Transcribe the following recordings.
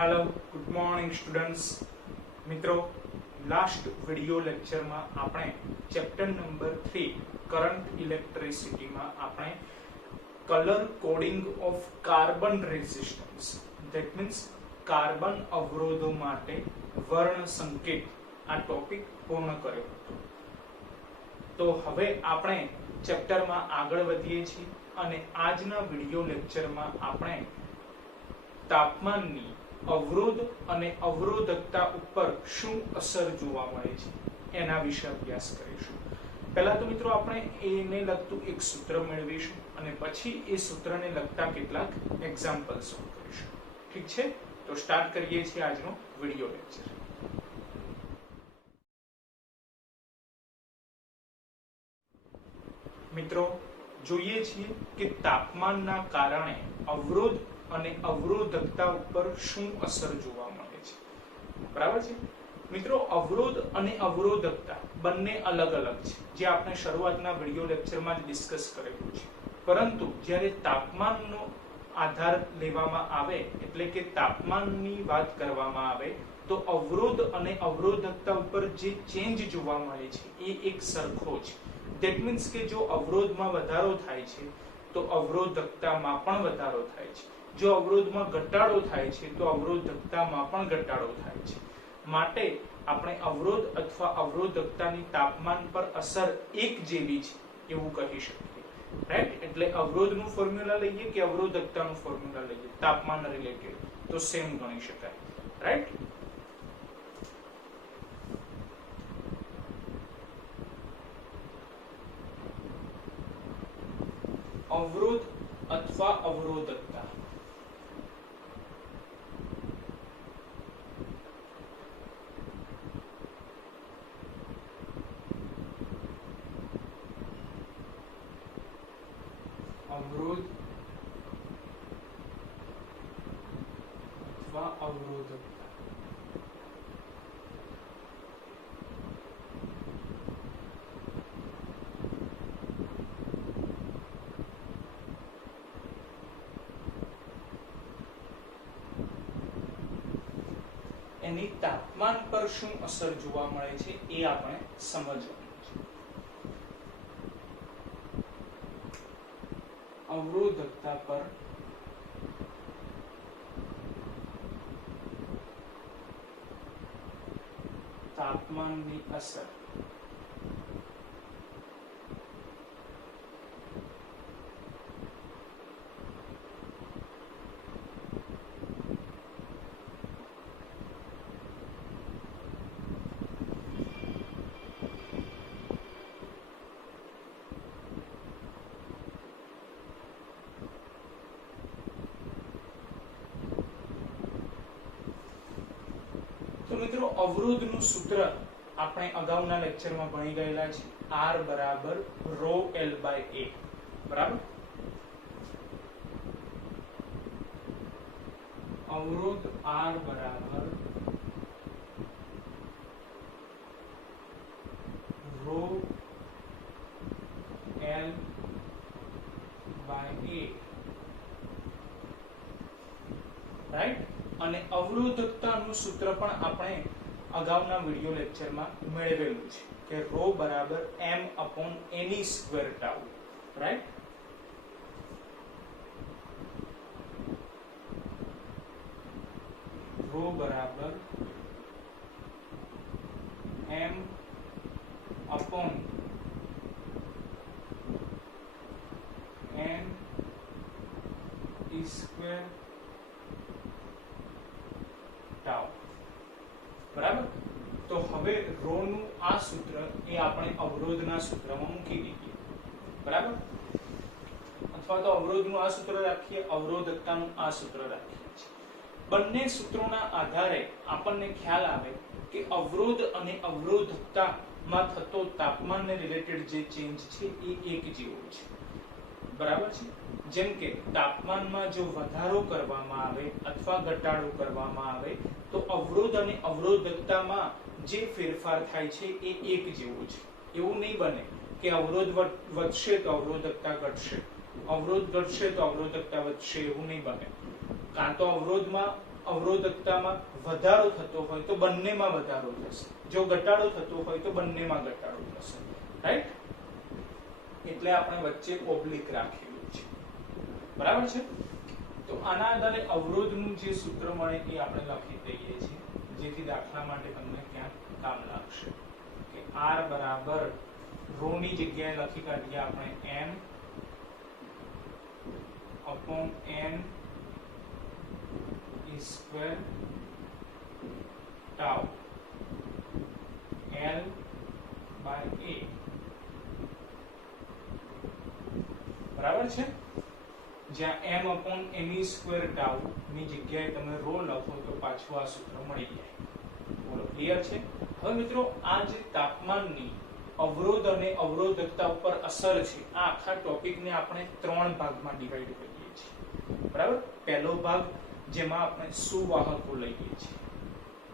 Hello good morning students मित्रों last video lecture में आपने चैप्टर नंबर 3 करंट इलेक्ट्रिसिटी में आपने colour coding of carbon resistance that means carbon अवरोधों माटे वर्ण संकेत आ टॉपिक पूर्ण कर्यो हतो। तो हवे आपणे चैप्टर में आगळ वधीए छीए अने आजना विडियो लेक्चर में आपणे तापमाननी अवरोध अने अवरोधकता उपर शुं असर जोवा मळे छे एना विषय अभ्यास करीशुं। पहेला तो मित्रों आपणे एने लगतुं एक सूत्र मेळवीशुं अने पछी ए सूत्रने लगता केटलाक एक्झाम्पल सॉल्व करीशुं। ठीक छे, तो स्टार्ट करीए छीए आजनो विडियो लेक्चर। मित्रों જોઈએ છીએ કે તાપમાનના કારણે અવરોધ અને અવરોધકતા ઉપર શું અસર જોવા મળે છે। બરાબર છે મિત્રો, અવરોધ અને અવરોધકતા બંને અલગ અલગ છે જે આપણે શરૂઆતના વિડિયો લેક્ચરમાં જ ડિસ્કસ કરેલું છે, પરંતુ જ્યારે તાપમાનનો આધાર લેવામાં આવે એટલે કે તાપમાનની વાત કરવામાં આવે તો અવરોધ અને અવરોધકતા ઉપર જે ચેન્જ જોવા મળે છે એ એક સરખો છે। ધેટ મીન્સ કે જો અવરોધમાં વધારો થાય છે તો અવરોધકતામાં પણ વધારો થાય છે, જો અવરોધમાં ઘટાડો થાય છે તો અવરોધકતામાં પણ ઘટાડો થાય છે। માટે આપણે અવરોધ અથવા અવરોધકતાની તાપમાન પર અસર એક જેવી છે એવું કહી શકીએ। રાઈટ, એટલે અવરોધનું ફોર્મ્યુલા લઈએ કે અવરોધકતાનું ફોર્મ્યુલા લઈએ તાપમાન રિલેટેડ તો સેમ ગણી શકાય। રાઈટ, अवरोध अथवा अवरोधकता अवरोध अथवा अवरोधकता એની તાપમાન પર શું અસર જોવા મળે છે એ આપણે સમજવાનું છે। અવરોધકતા પર તાપમાનની અસર મિત્રો અવરોધનું સૂત્ર આપણે અગાઉના લેક્ચરમાં ભણી ગયેલા છે। R બરાબર rho L by A, બરાબર। અવરોધ R બરાબર rho L by A, right. અને અવરોધકતાનું સૂત્ર પણ આપણે અગાઉના વિડિયો લેક્ચરમાં મેળવેલું છે કે ρ બરાબર m upon any square tau, right. ρ બરાબર m upon n square tau, બરાબર। તો હવે રો નું આ સૂત્ર એ આપણે અવરોધના સૂત્રમાં મૂકી દઈએ, બરાબર। અથવા તો અવરોધનું આ સૂત્ર રાખીએ, અવરોધકતાનું આ સૂત્ર રાખીએ છીએ। બંને સૂત્રોના આધારે આપણને ખ્યાલ આવે કે અવરોધ અને અવરોધકતામાં થતો તાપમાનને રિલેટેડ જે ચેન્જ છે એ એક જેવો છે, બરાબર છે। જેમ કે તાપમાનમાં જો વધારો કરવામાં આવે અથવા ઘટાડો કરવામાં આવે તો અવરોધ અને અવરોધકતામાં જે ફેરફાર થાય છે એ એક જેવો છે। એવું નહીં બને કે અવરોધ વધશે તો અવરોધકતા ઘટશે, અવરોધ ઘટશે તો અવરોધકતા વધશે, એવું નહીં બને। કાં તો અવરોધમાં અવરોધકતામાં વધારો થતો હોય તો બંનેમાં વધારો થશે, જો ઘટાડો થતો હોય તો બંનેમાં ઘટાડો થશે, રાઈટ? એટલે આપણે વચ્ચે ઓબ્લિક રાખેલું છે, બરાબર છે? તો આના આધારે અવરોધનું જે સૂત્ર મળે એ આપણે લખી દઈએ છીએ, જેથી દાખલા માટે તમને ક્યાંક કામ લાગશે કે R બરાબર રો ની જગ્યાએ લખી કાઢીએ આપણે n upon n e square tau L by A, બરાબર છે? જ્યાં m upon n e square tau ની જગ્યાએ તમે રો લખો તો પાછું આ સૂત્ર મળી જાય. બોલો, ક્લિયર છે? હવે મિત્રો, આ જે તાપમાનની અવરોધ અને અવરોધકતા ઉપર અસર છે, આ આખા ટોપિકને આપણે 3 ભાગમાં ડિવાઈડ કરીએ છીએ, બરાબર? પહેલો ભાગ જેમાં આપણે સુવાહકો લઈએ છીએ,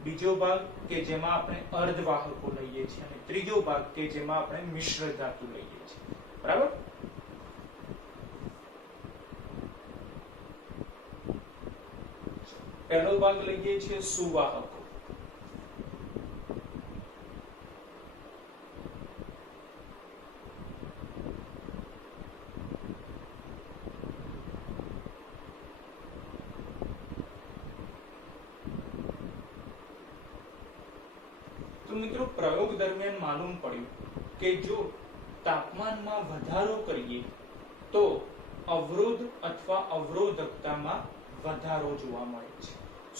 બીજો ભાગ કે જેમાં આપણે અર્ધવાહકો લઈએ છીએ, અને ત્રીજો ભાગ કે જેમાં આપણે મિશ્ર ધાતુ લઈએ છીએ, બરાબર? પહેલો ભાગ લઈએ છીએ સુવાહકો. મિત્રો, પ્રયોગ દરમિયાન માલુમ પડ્યું કે જો તાપમાનમાં વધારો કરીએ તો અવરોધ અથવા અવરોધકતામાં વધારો જોવા મળે છે.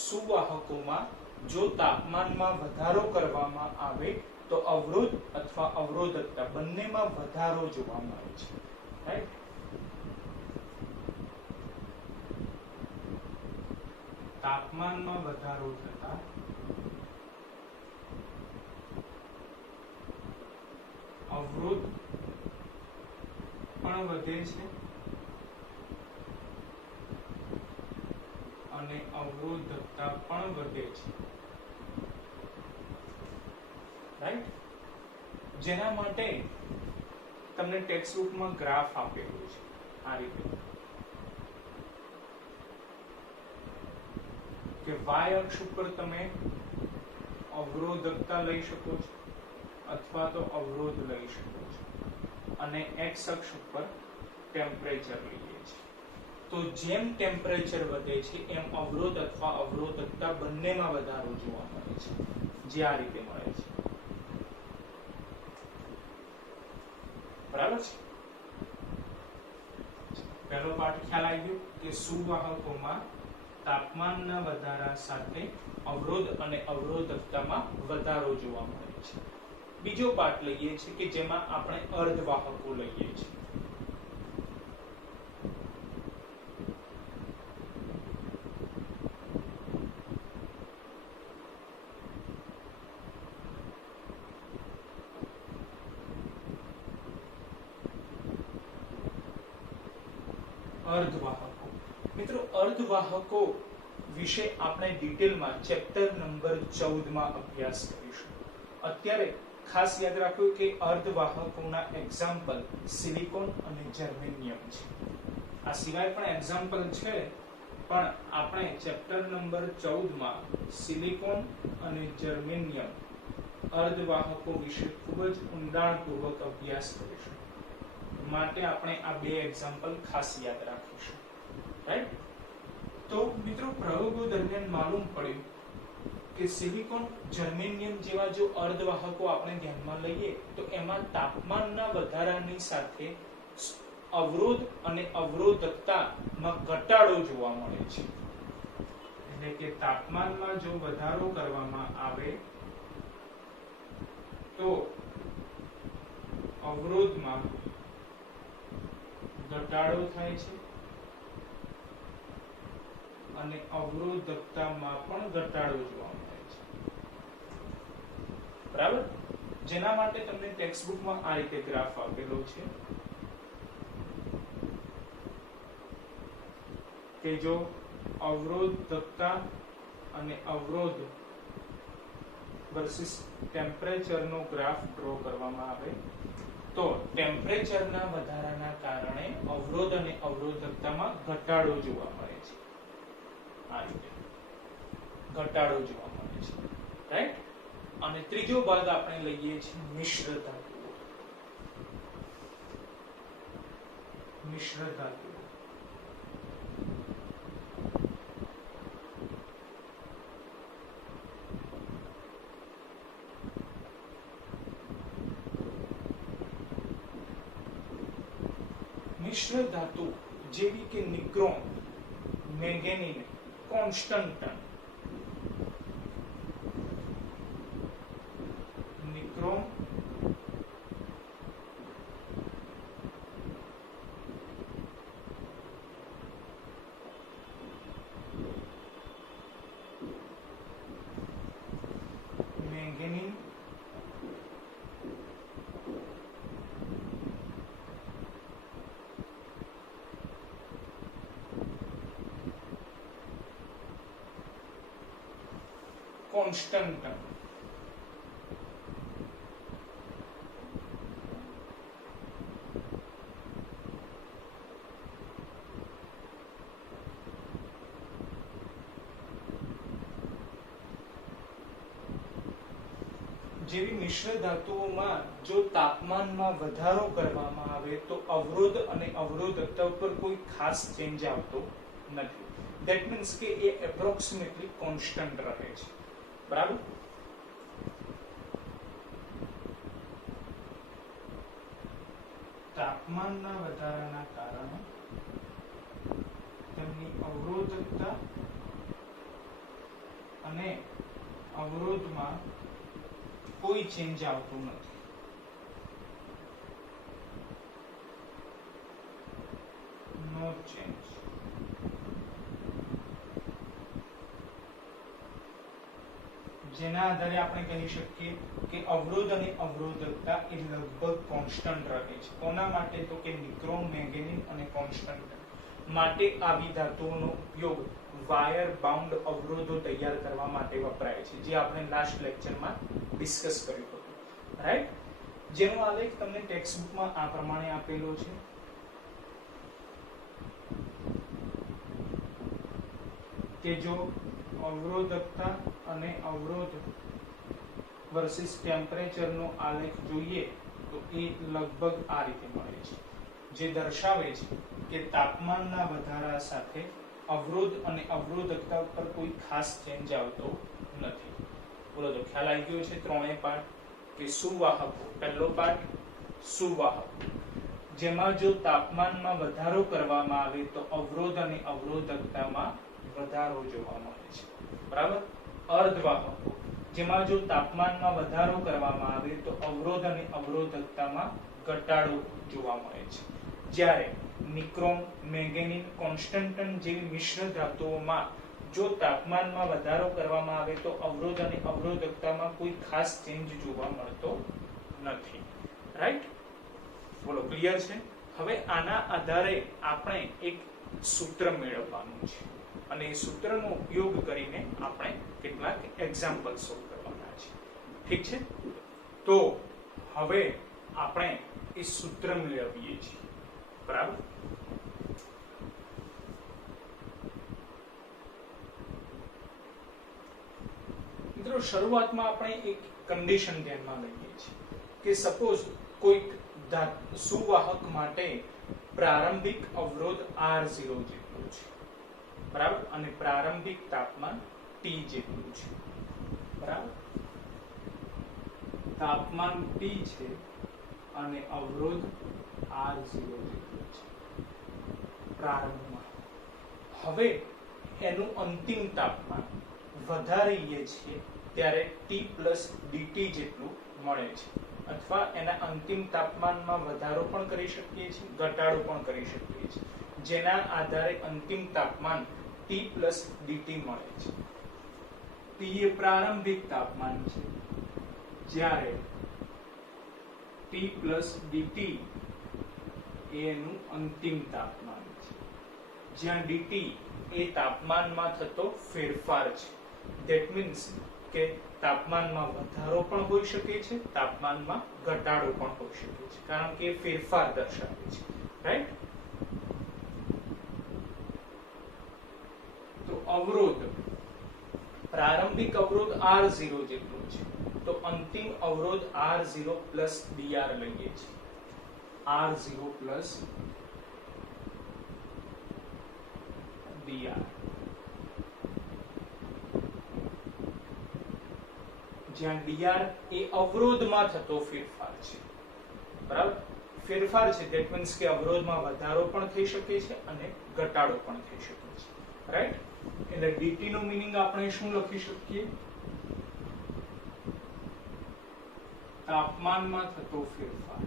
સુવાહકોમાં જો તાપમાનમાં વધારો કરવામાં આવે તો અવરોધ અથવા અવરોધકતા બંનેમાં વધારો જોવા મળે છે, રાઈટ? તાપમાનમાં વધારો થતા અવરોધ પણ વધે છે અને અવરોધકતા પણ વધે છે, રાઈટ? જેના માટે તમને ટેક્સ્ટ બુકમાં ગ્રાફ આપેલું છે આ રીતે કે y અક્ષ ઉપર તમે અવરોધકતા લઈ શકો છો અથવા તો અવરોધ લઈ શકો છો, અને x અક્ષ ઉપર ટેમ્પરેચર લઈએ છીએ. તો જેમ ટેમ્પરેચર વધે છે એમ અવરોધ અથવા અવરોધકતા બંનેમાં વધારો જોવા મળે છે, જે આ રીતે મળે છે, બરાબર છે? પહેલો પાઠ ખ્યાલ આવી ગયો કે સુવાહકોમાં તાપમાનના વધારા સાથે અવરોધ અને અવરોધકતામાં વધારો જોવા મળે છે. બીજો પાઠ લઈએ છીએ કે જેમાં આપણે અર્ધવાહકો લઈએ છીએ. અર્ધવાહકો. મિત્રો, અર્ધવાહકો વિશે આપણે ડિટેલમાં ચેપ્ટર નંબર 14 માં અભ્યાસ કરીશું. અત્યારે ખાસ યાદ રાખો કે અર્ધવાહકોના એક્ઝામ્પલ સિલિકોન અને જર્મેનિયમ છે. આ સિવાય પણ એક્ઝામ્પલ છે, પણ આપણે ચેપ્ટર નંબર 14 માં સિલિકોન અને જર્મેનિયમ અર્ધવાહકો વિશે ખૂબ જ ઊંડાણપૂર્વક અભ્યાસ કરીશું. માટે આપણે આ બે એક્ઝામ્પલ ખાસ યાદ રાખીશું, રાઈટ? તો મિત્રો, પ્રયોગો દરમિયાન માલુમ પડ્યું કે સિલિકોન, જર્મેનિયમ જેવા જો અર્ધવાહકો આપણે ધ્યાનમાં લઈએ તો એમાં તાપમાનના વધારાની સાથે અવરોધ અને અવરોધકતામાં ઘટાડો જોવા મળે છે. એટલે કે તાપમાનમાં જો વધારો કરવામાં આવે તો અવરોધમાં ઘટાડો થાય છે અને અવરોધકતામાં પણ ઘટાડો જોવા મળે છે, બરાબર? જેના માટે તમને ટેક્સ્ટ બુકમાં આ રીતે ગ્રાફ આપેલો છે કે જો અવરોધકતા અને અવરોધ વર્સિસ ટેમ્પરેચરનો ગ્રાફ ડ્રો કરવામાં આવે તો ટેમ્પરેચરના વધારાના કારણે અવરોધ અને અવરોધકતામાં ઘટાડો જોવા મળે છે, આ રીતે. ઘટાડો જોવા મળે છે, રાઈટ. અને ત્રીજો ભાગ આપણે લઈએ છીએ મિશ્ર ધાતુઓ. મિશ્ર ધાતુઓ મિશ્ર ધાતુ જેવી કે નિક્રોમ, મેંગેનીઝ, કોન્સ્ટન્ટન, નિક્રોમ, મેંગેનીઝ, કોન્સ્ટન્ટન, જેવી મિશ્ર ધાતુઓમાં જો તાપમાનમાં વધારો કરવામાં આવે તો અવરોધ અને અવરોધકતા ઉપર કોઈ ખાસ ચેન્જ આવતો નથી. ધેટ મીન્સ કે એ એપ્રોક્સિમેટલી કોન્સ્ટન્ટ રહે છે, બરાબર. તાપમાનના વધારાના કારણે તેમની અવરોધકતા અને અવરોધમાં કોઈ ચેન્જ આવતું નથી. નો ચેન્જ. જેના આધારે આપણે કહી શકીએ કે અવરોધ અને અવરોધકતા એ લગભગ કોન્સ્ટન્ટ રહે છે. કોના માટે? તો કે નિક્રોમ, મેંગેનીઝ અને કોન્સ્ટન્ટ માટે આવી ધાતુઓનો ઉપયોગ વાયર બાઉન્ડ અવરોધો તૈયાર કરવા માટે વપરાય છે, જે આપણે લાસ્ટ લેક્ચરમાં ડિસ્કસ કર્યું હતું, રાઈટ. જેનો આલેખ તમને ટેક્સ્ટ બુકમાં આ પ્રમાણે આપેલો છે. કે જો અવરોધકતા અને અવરોધ વર્સિસ ટેમ્પરેચરનો આલેખ જોઈએ તો એ લગભગ આ રીતે મળે છે, જે દર્શાવે છે કે તાપમાનના વધારા સાથે અવરોધ અને અવરોધકતા ઉપર કોઈ ખાસ ચેન્જ આવતો નથી. બોલો તો ખ્યાલ આવી ગયો છે ત્રણેય પાર્ટ. કે સુવાહકો, પહેલો પાર્ટ સુવાહક, જેમાં જો તાપમાનમાં વધારો કરવામાં આવે તો અવરોધ અને અવરોધકતામાં વધારો જોવા મળે છે, બરાબર. અર્ધવાહકો, જેમાં જો તાપમાનમાં વધારો કરવામાં આવે તો અવરોધ અને અવરોધકતામાં ઘટાડો જોવા મળે છે. જ્યારે નિક્રોમ, મેંગેનીઝ, કોન્સ્ટન્ટન જેવી મિશ્ર ધાતુઓમાં જો તાપમાનમાં વધારો કરવામાં આવે તો અવરોધ અને અવરોધકતામાં કોઈ ખાસ ચેન્જ જોવા મળતો નથી, રાઈટ. બોલો ક્લિયર છે? હવે આના આધારે આપણે એક સૂત્ર મેળવવાનું છે અને એ સૂત્રનો ઉપયોગ કરીને આપણે કેટલાક એક્ઝામ્પલ સોલ્વ કરવાના છે, ઠીક છે. તો હવે આપણે એ સૂત્ર મેળવીએ છીએ, બરાબર. મિત્રો શરૂઆતમાં આપણે એક કન્ડિશન ધ્યાનમાં લઈએ છીએ કે સપોઝ કોઈક સુવાહક માટે પ્રારંભિક અવરોધ R0 જેટલું છે, બરાબર, અને પ્રારંભિક તાપમાન T જેટલું છે, બરાબર. તાપમાન T છે અને અવરોધ R0 જેટલું છે પ્રારંભમાં. હવે એનું અંતિમ તાપમાન વધારીએ છીએ ત્યારે T + dt જેટલું મળે છે, અથવા એના અંતિમ તાપમાનમાં વધારો પણ કરી શકીએ છીએ, ઘટાડો પણ કરી શકીએ છીએ, જેના આધારે અંતિમ તાપમાન T + dt મળે છે. T એ પ્રારંભિક તાપમાન છે, જ્યારે T + dt એનું અંતિમ તાપમાન છે, જ્યાં dt એ તાપમાનમાં થતો ફેરફાર છે. ધેટ મીન્સ કે તાપમાનમાં વધારો પણ હોઈ શકે છે, તાપમાનમાં ઘટાડો પણ હોઈ શકે છે, કારણ કે ફેરફાર દર્શાવે છે, રાઈટ. તો અવરોધ પ્રારંભિક અવરોધ R0 જેટલો છે, તો અંતિમ અવરોધ R0 પ્લસ dr લઈએ છીએ. R0 પ્લસ dr, જ્યાં dr એ અવરોધમાં થતો ફેરફાર છે. બરાબર, ફેરફાર છે ધેટ મીન્સ કે અવરોધમાં વધારો પણ થઈ શકે છે અને ઘટાડો પણ થઈ શકે છે. રાઈટ, એટલે dt નો મીનિંગ આપણે શું લખી શકીએ? તાપમાનમાં થતો ફેરફાર.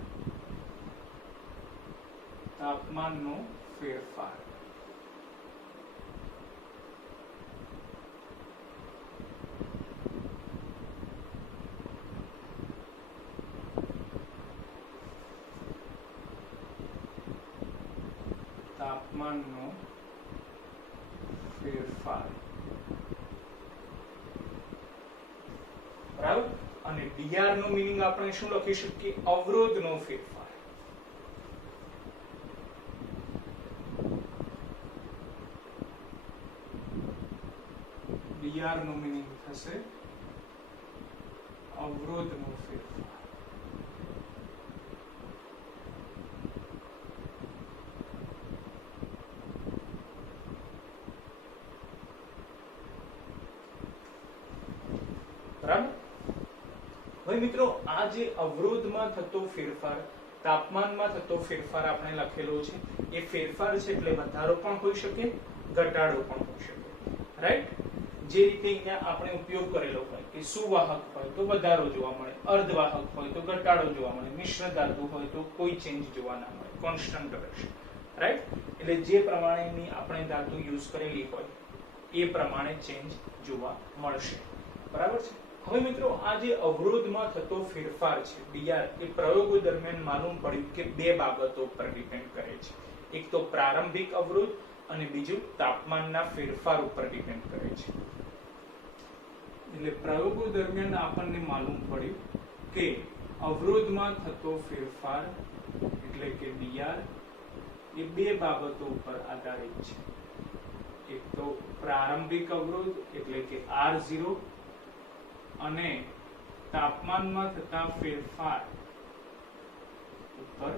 તાપમાનનો ફેરફાર. તાપમાનનો ફેરફાર. બરાબર, અને dr નો મીનિંગ આપણે શું લખી શકીએ? અવરોધનો ફેરફાર. dr નો મીનિંગ થશે અવરોધનો ફેરફાર. બરાબર, હવે મિત્રો આ જે અવરોધમાં થતો ફેરફાર, તાપમાનમાં થતો ફેરફાર આપણે લખેલો છે, એ ફેરફાર છે એટલે વધારો પણ હોઈ શકે, ઘટાડો પણ હોઈ શકે. રાઈટ, જે રીતે અહીંયા આપણે ઉપયોગ કરેલો હોય કે સુવાહક હોય તો વધારો જોવા મળે, અર્ધવાહક હોય તો ઘટાડો જોવા મળે, મિશ્ર ધાતુ હોય તો કોઈ ચેન્જ જોવા ના મળે, કોન્સ્ટન્ટ રહેશે. રાઈટ, એટલે જે પ્રમાણેની આપણે ધાતુ યુઝ કરેલી હોય એ પ્રમાણે ચેન્જ જોવા મળશે. બરાબર છે. હવે મિત્રો આ જે અવરોધમાં થતો ફેરફાર છે dr, એ પ્રયોગો દરમિયાન માલુમ પડ્યું કે બે બાબતો પર ડિપેન્ડ કરે છે. એક તો પ્રારંભિક અવરોધ અને બીજું તાપમાનના ફેરફાર ઉપર ડિપેન્ડ કરે છે. એટલે પ્રયોગો દરમિયાન આપણને માલુમ પડ્યું કે અવરોધમાં થતો ફેરફાર એટલે કે dr એ બે બાબતો ઉપર આધારિત છે. એક તો પ્રારંભિક અવરોધ એટલે કે R0 અને તાપમાનમાં થતા ફેરફાર ઉપર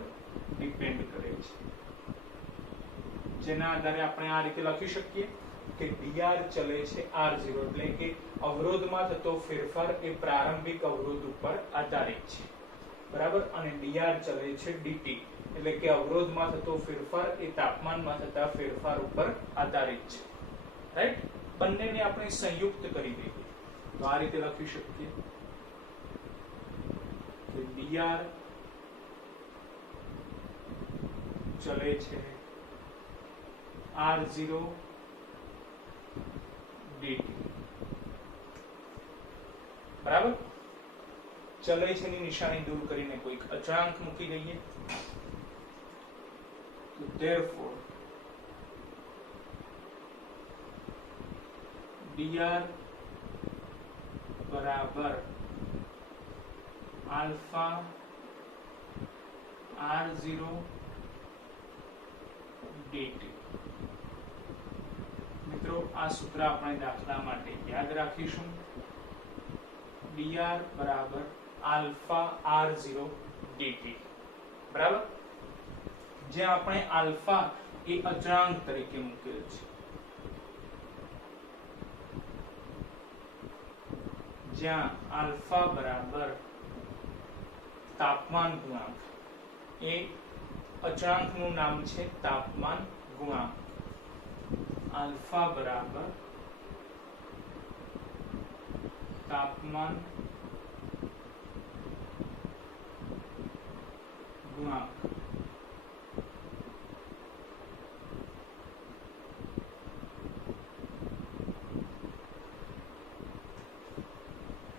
ડિપેન્ડ કરે છે. જેના આધારે આપણે આ રીતે લખી શકીએ કે dr ચલે છે R0 એટલે કે અવરોધમાં થતો ફેરફાર એ પ્રારંભિક અવરોધ ઉપર આધારિત છે. બરાબર, અને dr ચલે છે dt એટલે કે અવરોધમાં થતો ફેરફાર એ તાપમાનમાં થતા ફેરફાર ઉપર આધારિત છે. રાઈટ, બંનેને આપણે સંયુક્ત કરી દઈએ તો આ રીતે લખી શકીએ કે dr ચલે છે R0 dt. બરાબર, ચલે છે ની નિશાની દૂર કરીને કોઈક અચળાંક મૂકી દઈએ તો therefore dr બરાબર આલ્ફા R0 dt. મિત્રો આ સૂત્ર આપણે દાખલા માટે યાદ રાખીશું. dr બરાબર આલ્ફા R0 dt. બરાબર, જે આપણે આલ્ફા એ અચળાંક તરીકે મૂકેલ છે, જ્યાં આલ્ફા બરાબર તાપમાન ગુણાંક, એ અચળાંકનું નામ છે તાપમાન ગુણાંક. આલ્ફા બરાબર તાપમાન ગુણાંક.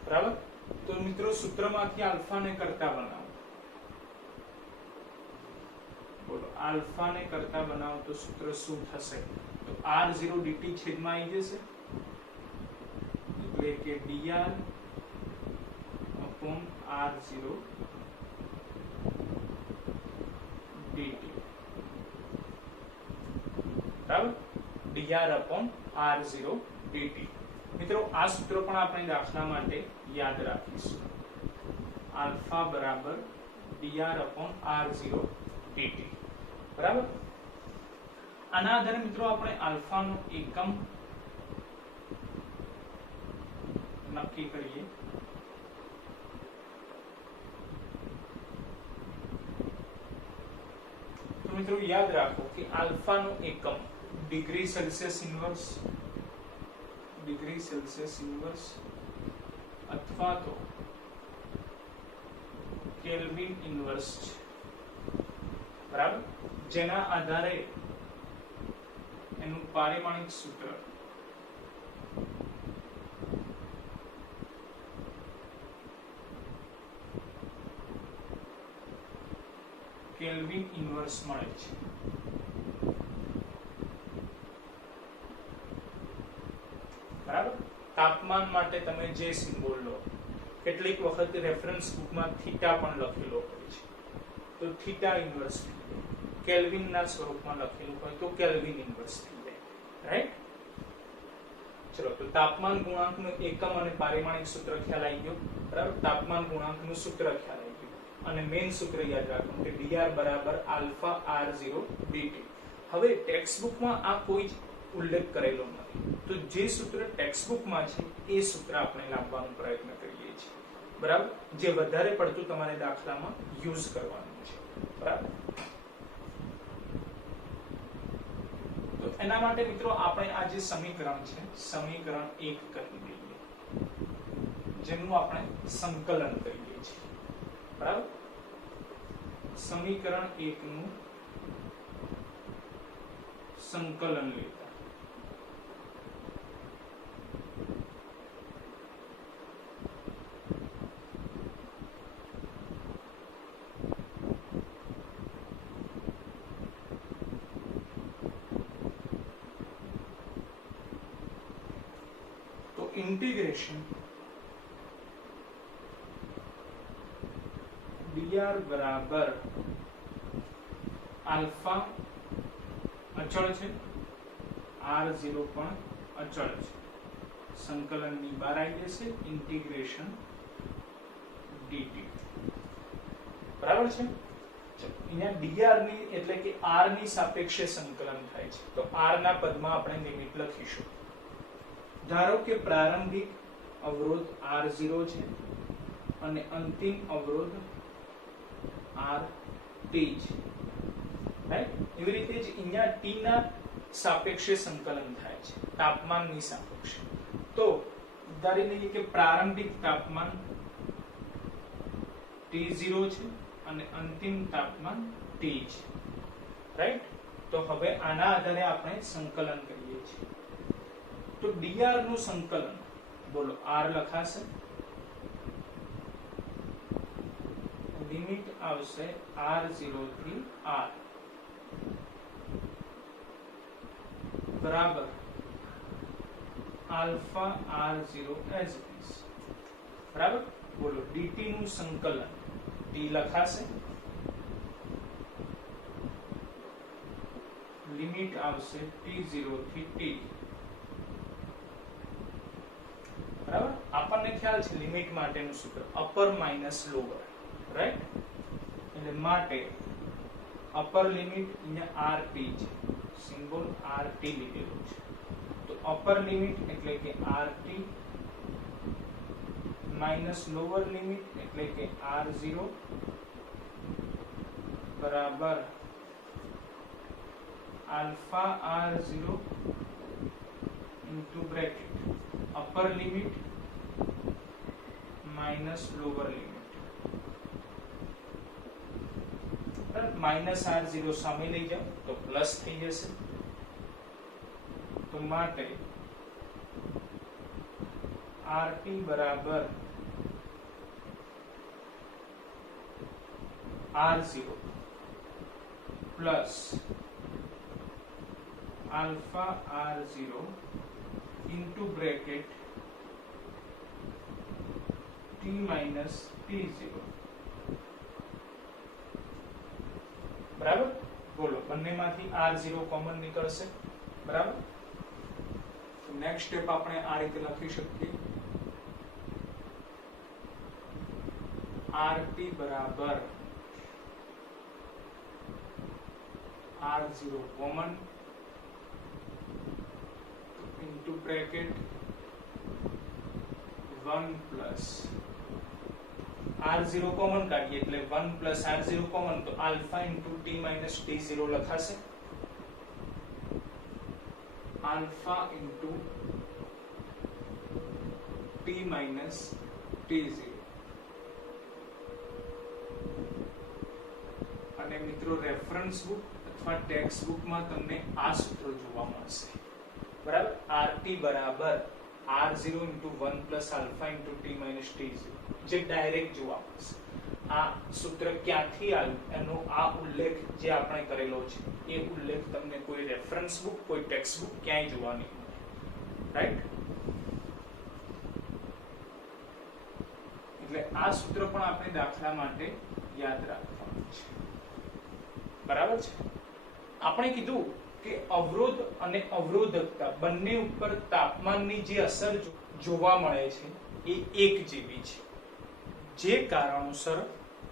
બરાબર, તો મિત્રો સૂત્રમાંથી આલ્ફાને કરતા બનાવો. બોલો, આલ્ફાને કરતા બનાવો તો સૂત્ર શું થશે? તો R0 dt છેદમાં આવી જશે એટલે કે dr upon R0 dt. બરાબર, dr upon R0 dt. મિત્રો આ સૂત્ર પણ આપણે દાખલા માટે યાદ રાખીશું. આલ્ફા બરાબર dr/r0 dt. બરાબર. આના આધારે મિત્રો આપણે આલ્ફા નો એકમ નક્કી કરીએ. તો મિત્રો યાદ રાખો કે આલ્ફા નો એકમ ડિગ્રી સેલ્સિયસ ઇન્વર્સ અથવા તો કેલ્વિન ઇન્વર્સ છે. બરાબર. જેના આધારે એનું પારિમાણિક સૂત્ર કેલ્વિન ઇન્વર્સ મળે છે. બરાબર. તાપમાન માટે તમે જે સિમ્બોલ લો, કેટલીક વખત રેફરન્સ બુકમાં થીટા પણ લખેલો હોય છે, તો થીટા ઇન્વર્સ થઈ જાય. કેલ્વિન ના સ્વરૂપમાં લખેલું હોય તો કેલ્વિન ઇન્વર્સ થઈ જાય. રાઈટ. ચલો, તો તાપમાન ગુણાંકનું એકમ અને પારિમાણિક સૂત્ર ખ્યાલ આવી ગયો. બરાબર. તાપમાન ગુણાંકનું સૂત્ર ખ્યાલ આવી ગયું અને મેઇન સૂત્ર યાદ રાખવાનું કે dr બરાબર આલ્ફા r0 dt. હવે ટેક્સ્ટ બુકમાં આ કોઈ જ ઉલ્લેખ કરેલો નથી, તો જે સૂત્ર ટેક્સ્ટ બુકમાં છે એ સૂત્ર આપણે લાવવાનો પ્રયત્ન કરીએ છીએ. બરાબર. જે વધારે પડતું તમારે દાખલામાં યુઝ કરવાનું છે. બરાબર. તો એના માટે મિત્રો આપણે આ જે સમીકરણ છે, સમીકરણ 1 કરી દઈએ, જેનું આપણે સંકલન કરીએ છીએ. બરાબર. સમીકરણ 1 નું સંકલન લેતા इंटीग्रेशन dr बराबर अल्फा अचल है, r0 पण अचल है. संकलन ની બહાર આવી જશે इंटीग्रेशन dt. બરાબર છે. અહીંયા dr ની એટલે કે r ની સાપેક્ષે સંકલન થાય છે, તો r ના પદમાં આપણે લિમિટ લખીશું. ધારો કે પ્રારંભિક અવરોધ R0 છે અને અંતિમ અવરોધ RT છે. રાઈટ. એવી રીતે જ અહીંયા T ના સાપેક્ષે સંકલન થાય છે, તાપમાનની સાપેક્ષે. તો ધારી લઈએ કે પ્રારંભિક તાપમાન T0 છે અને અંતિમ તાપમાન T છે. રાઈટ. તો હવે આના આધારે આપણે સંકલન કરીએ છીએ. તો dr નું સંકલન બોલો, r લખાશે, લિમિટ આવશે r0 થી r બરાબર alpha r0 as it is. બરાબર. બોલો dt નું સંકલન, t લખાશે, લિમિટ આવશે t0 થી t. બરાબર. આપણને ખ્યાલ છે લિમિટ માટેનું સૂત્ર અપર માઈનસ લોઅર. રાઈટ. એટલે માટે અપર લિમિટ અહીંયા RT છે, સિમ્બોલ RT લીધેલો છે, તો અપર લિમિટ એટલે કે RT માઈનસ લોઅર લિમિટ એટલે કે R0 બરાબર alpha R0 into bracket upper limit minus lower limit. Minus R0 सामे લઈ જાઓ તો પ્લસ થઈ જશે. તો માટે RT બરાબર R0 plus alpha R0 into bracket T minus T0. બરાબર. બોલો બંનેમાંથી R0 કોમન નીકળશે. બરાબર. તો તો નેક્સ્ટ સ્ટેપ આપણે આ રીતે લખી શકીએ RT બરાબર R0 common into bracket 1 plus R0 common કાઢીએ એટલે 1 plus R0 કોમન તો alpha into T minus T0 લખાશે alpha into T minus T0 અને મિત્રો રેફરન્સ બુક અથવા ટેક્સ્ટ બુકમાં તમને આ સૂત્ર જોવા મળશે બરાબર RT બરાબર R0 into 1 plus alpha into T minus T0 જે ડાયરેક્ટ જોવા મળશે આ સૂત્ર ક્યાંથી આવ્યું એનો આ ઉલ્લેખ જે આપણે કરેલો છે એ ઉલ્લેખ તમને કોઈ રેફરન્સ બુક કોઈ ટેક્સ્ટ બુક ક્યાંય જોવા નહીં મળે રાઈટ એટલે આ સૂત્ર પણ આપણે દાખલા માટે યાદ રાખવાનું છે બરાબર છે આપણે કીધું કે અવરોધ અને અવરોધકતા બંને ઉપર તાપમાનની જે અસર જોવા મળે છે એ એક જેવી છે જે કારણોસર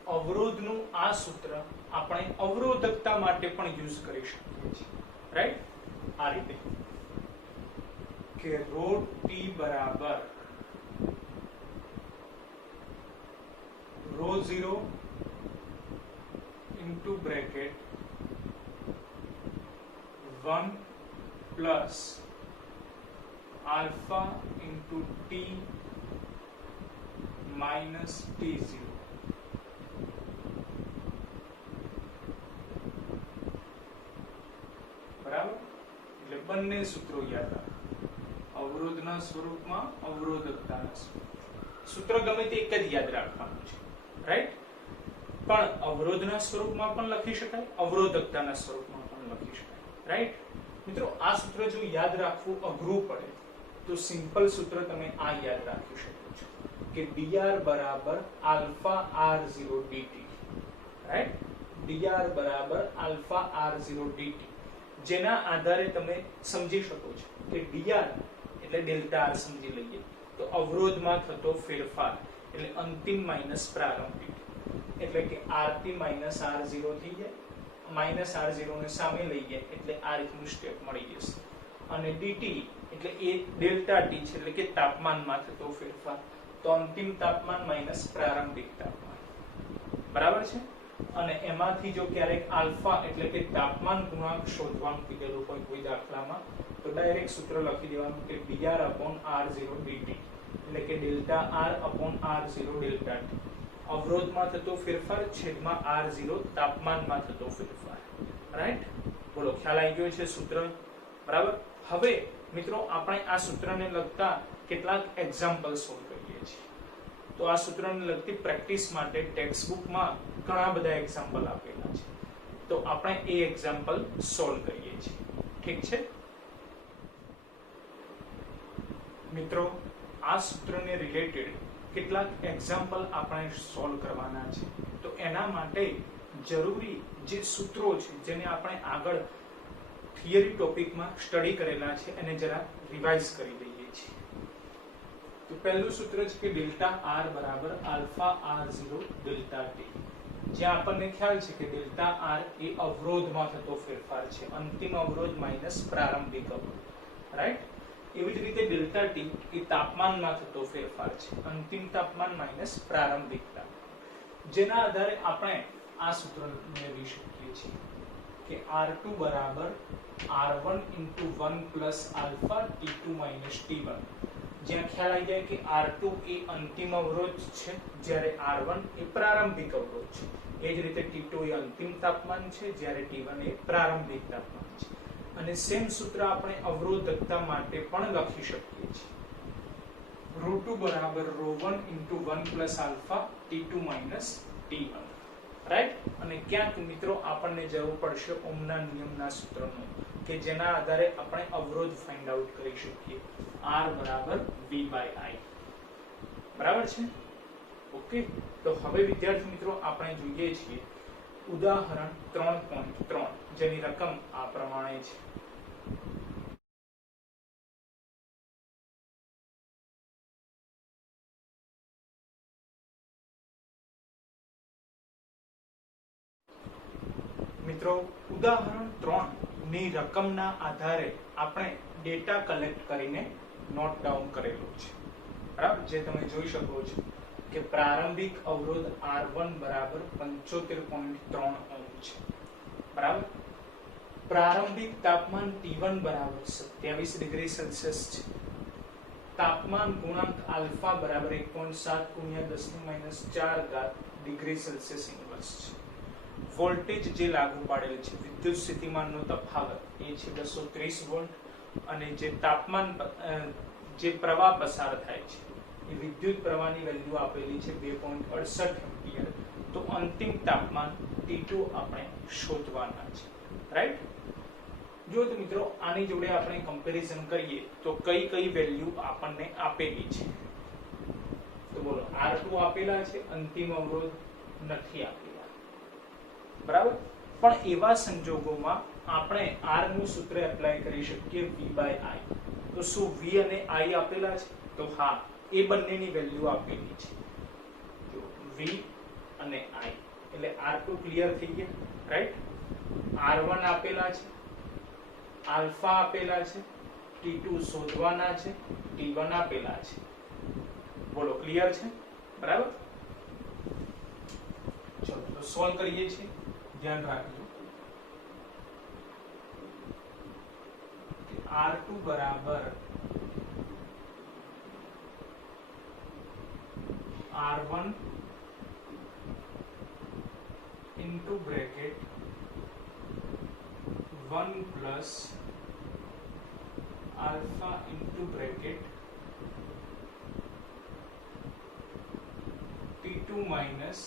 અવરોધનું આ સૂત્ર આપણે અવરોધકતા માટે પણ યુઝ કરી શકીએ છીએ રાઈટ આ રીતે કે ρ T બરાબર ρ0 into bracket 1 plus alpha into T minus T0 બરાબર એટલે બંને સૂત્રો યાદ રાખો અવરોધના સ્વરૂપમાં અવરોધકતાના સૂત્ર ગમે તે એક જ યાદ રાખવાનું છે રાઈટ પણ અવરોધના સ્વરૂપમાં પણ લખી શકાય અવરોધકતાના સ્વરૂપમાં પણ લખી શકાય રાઈટ મિત્રો આ સૂત્ર જો યાદ રાખવું અઘરું પડે તો સિમ્પલ સૂત્ર તમે આ યાદ રાખી શકો છો કે dr બરાબર alpha r0 dt right dr બરાબર આલ્ફા r0 dt જેના આધારે તમે સમજી શકો છો કે dr એટલે ડેલ્ટા r સમજી લઈએ તો અવરોધમાં થતો ફેરફાર એટલે અંતિમ માઈનસ પ્રારંભિક એટલે કે RT minus R0 થઈ જાય માઈનસ R0 ને સામે લઈએ એટલે આ રીતનું સ્ટેપ મળી જશે અને dt એટલે એ ડેલ્ટા T છે એટલે કે તાપમાનમાં થતો ફેરફાર તો અંતિમ તાપમાન માઈનસ પ્રારંભિક તાપમાન બરાબર છે અને એમાંથી જો ક્યારેક આલ્ફા એટલે કે તાપમાન ગુણાંક શોધવાનું કીધેલું હોય કોઈ દાખલામાં તો ડાયરેક્ટ સૂત્ર લખી દેવાનું કે dr upon r0 dt એટલે કે delta r upon r0 delta T અવરોધમાં થતો ફેરફાર છેદમાં r0 તાપમાનમાં થતો ફેરફાર રાઈટ બોલો ખ્યાલ આવી ગયો છે સૂત્ર બરાબર હવે મિત્રો આપણે આ સૂત્રને લગતા કેટલાક એક્ઝામ્પલ સોલ્વ કરીએ છીએ તો આ સૂત્રને લગતી પ્રેક્ટિસ માટે ટેક્સ્ટ બુકમાં ઘણા બધા એક્ઝામ્પલ આપેલા છે તો આપણે એ એક્ઝામ્પલ સોલ્વ કરીએ છીએ ઠીક છે મિત્રો આ સૂત્રને રિલેટેડ કેટલાક એક્ઝામ્પલ આપણે સોલ્વ કરવાના છે તો એના માટે જરૂરી જે સૂત્રો છે જેને આપણે આગળ થિયરી ટોપિકમાં સ્ટડી કરેલા છે એને જરા રિવાઇઝ કરી દઈએ છીએ તો પહેલું સૂત્ર છે કે ડેલ્ટા r બરાબર આલ્ફા r0 ડેલ્ટા t જ્યાં આપણને ખ્યાલ છે કે ડેલ્ટા r એ અવરોધમાં થતો ફેરફાર છે અંતિમ અવરોધ માઈનસ પ્રારંભિક અવરોધ રાઈટ એવી જ રીતે ડેલ્ટા T એ તાપમાનમાં થતો ફેરફાર છે અંતિમ તાપમાન માઈનસ પ્રારંભિક તાપમાન જેના આધારે આપણે આ સૂત્ર મેળવી શકીએ છીએ કે R2 બરાબર R1 into 1 plus alpha T2 minus T1 જ્યાં ખ્યાલ આવી જાય કે R2 એ અંતિમ અવરોધ છે જ્યારે R1 એ પ્રારંભિક અવરોધ છે એ જ રીતે T2 એ અંતિમ તાપમાન છે જ્યારે T1 એ પ્રારંભિક તાપમાન છે અને સેમ સૂત્ર આપણે અવરોધકતા માટે પણ લખી શકીએ છીએ ρ2 બરાબર ρ1 into 1 plus alpha T2 minus T1 right અને ક્યાંક મિત્રો આપણને જરૂર પડશે ઓહમના નિયમના સૂત્રનો કે જેના આધારે આપણે અવરોધ ફાઇન્ડ આઉટ કરી શકીએ R બરાબર V by I બરાબર છે ઓકે તો હવે વિદ્યાર્થી મિત્રો આપણે જોઈએ છીએ ઉદાહરણ 3.3 જેની રકમ આ પ્રમાણે છે મિત્રો ઉદાહરણ 3 ની રકમના આધારે આપણે ડેટા કલેક્ટ કરીને નોટ ડાઉન કરેલું છે, બરાબર? જે તમે જોઈ શકો છો કે પ્રારંભિક અવરોધ R1 બરાબર 75.3 ઓહ્મ છે, બરાબર? પ્રારંભિક તાપમાન T1 બરાબર 27 ડિગ્રી સેલ્સિયસ છે. તાપમાન ગુણાંક આલ્ફા બરાબર 1.7 × 10⁻⁴ ડિગ્રી સેલ્સિયસ ઇન્વર્સ છે. વોલ્ટેજ જે લાગુ પાડેલ છે, વિદ્યુત સ્થિતિમાનનો તફાવત એ છે 230 વોલ્ટ, અને જે તાપમાન જે પ્રવાહ પસાર થાય છે એ વિદ્યુત પ્રવાહની વેલ્યુ આપેલી છે 2.68 એમ્પિયર. તો અંતિમ તાપમાન T2 આપણે શોધવાના છે, રાઈટ? જો તો મિત્રો આની જોડે આપણે કમ્પેરિઝન કરીએ તો કઈ કઈ વેલ્યુ આપણને આપેલી છે? તો બોલો, R2 આપેલા છે, અંતિમ અવરોધ નથી આપેલા, બરાબર? પણ એવા સંજોગોમાં આપણે R નું સૂત્ર એપ્લાય કરી શકીએ V/I. તો શું V અને I આપેલા છે? તો હા, એ બંનેની વેલ્યુ આપેલી છે. જો V અને I એટલે R2 ક્લિયર થઈ ગયા, રાઈટ? R1 આપેલા છે, આલ્ફા આપેલા છે, T2 શોધવાના છે, T1 આપેલા છે. બોલો, ક્લિયર છે? બરાબર? ચલો તો સોલ્વ કરીએ છીએ. ધ્યાન રાખજો કે R2 બરાબર R1 into bracket 1 plus alpha into bracket T2 minus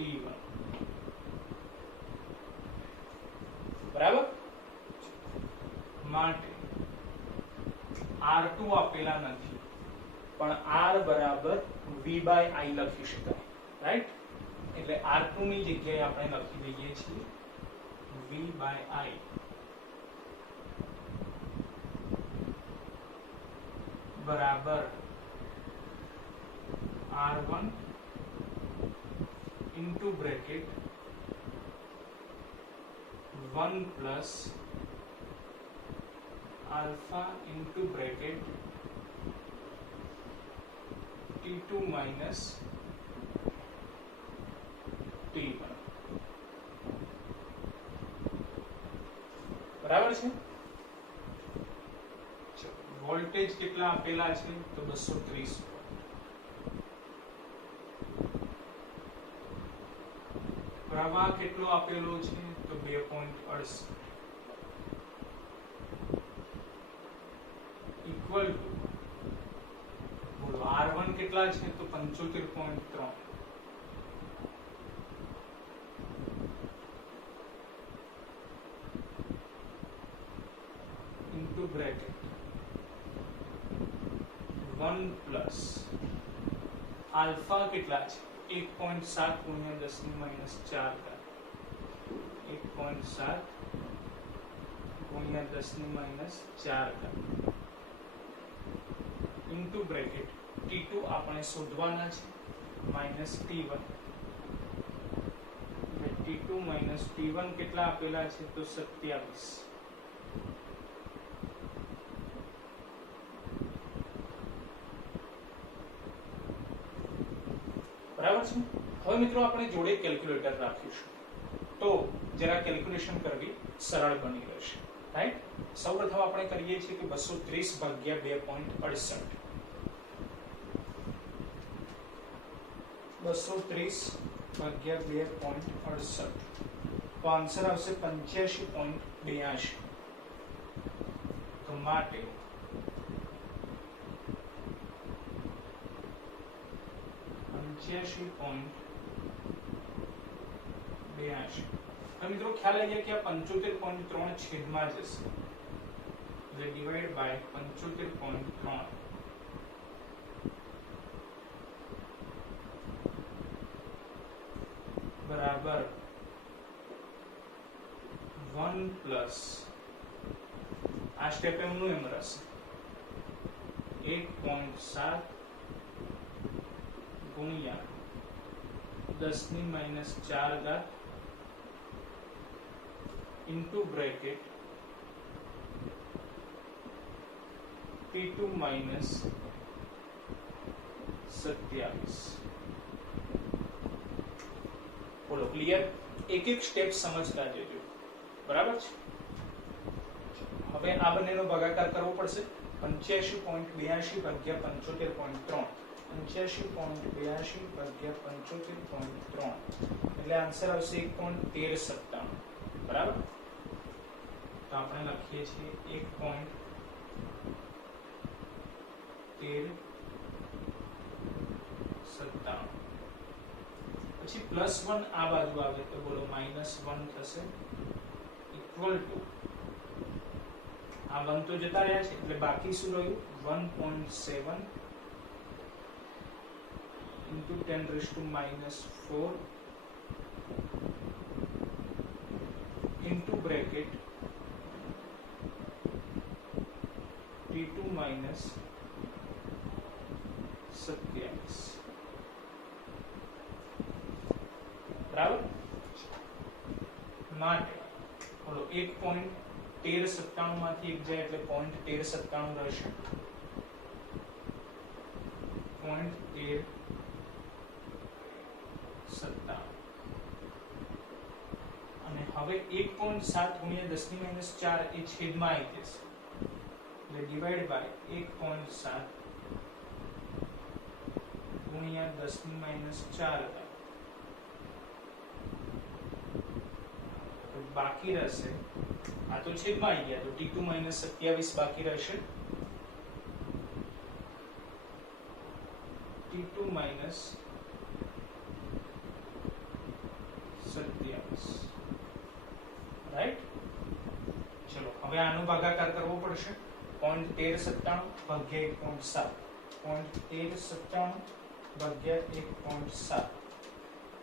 T1, બરાબર? માટે R2 આપેલા નથી, પણ R બરાબર V/I લખી શકાય, રાઈટ? એટલે R2 ની જગ્યાએ આપણે લખી દઈએ છીએ V/I બરાબર R1 into bracket 1 plus alpha into bracket T2 minus T1, બરાબર છે? વોલ્ટેજ કેટલા આપેલા છે? તો 230. પ્રવાહ કેટલો આપેલો છે? તો 2.68 ઇક્વલ ટુ, બોલો, R1 કેટલા છે? તો 75.3 into bracket 1 plus આલ્ફા કેટલા છે? 1.7 × 10⁻⁴, 1.7 × 10⁻⁴ into bracket T2 આપણે શોધવાના છે minus T1. T2 minus T1 કેટલા આપેલા છે? તો 27. બરાબર છે? હવે મિત્રો આપણે જોડે કેલ્ક્યુલેટર રાખીશું તો જરા કેલ્ક્યુલેશન કરવી સરળ બની રહેશે, રાઈટ? સૌપ્રથમ આપણે કરીએ છીએ કે 230 ભાગ્યા 2.68, 230 ભાગ્યા 2.68, તો આન્સર આવશે 85.82. તો માટે મિત્રો ખ્યાલ આવી ગયા કે આ 75.3 છેદમાં જશે, એટલે ડિવાઇડ બાય 75.3 બરાબર 1 પ્લસ આ સ્ટેપ એમનું એમ રહેશે 1.7 ગુણ્યા 10⁻⁴ into bracket P2 minus 27. બોલો ક્લિયર? એક એક સ્ટેપ સમજતા જજો, બરાબર છે? હવે આ બંનેનો ભાગાકાર કરવો પડશે. 85.82 ભાગ્યા 75.3, 85.82 ભાગ્યા 75.3 એટલે આન્સર આવશે 1.1397. બરાબર? તો આપણે લખીએ છીએ 1.1397. પછી +1 આ બાજુ આવે તો બોલો -1 થશે ઇક્વલ ટુ આ 1 તો જતા રહ્યા છે એટલે બાકી શું રહ્યું 1.7 into 10⁻⁻4 into bracket T2 minus 27. બરાબર? માટે બોલો 1.1397 માંથી 1 જાય એટલે 0.1397 રહેશે. 0.1397 અને હવે 1.7 ગુણ્યા 10⁻⁴ એ છેદમાં આવી જશે એટલે ડિવાઇડ બાય 1.7 ગુણ્યા 10⁻⁴ થાય. બાકી રહેશે આ તો છેદમાં આવી ગયા તો T2 minus 27 બાકી રહેશે. T2 minus 27. રાઈટ? ચલો હવે આનો ભાગાકાર કરવો પડશે. 0.1397 ભાગ્યા 1.7, 0.1397 ભાગ્યા 1.7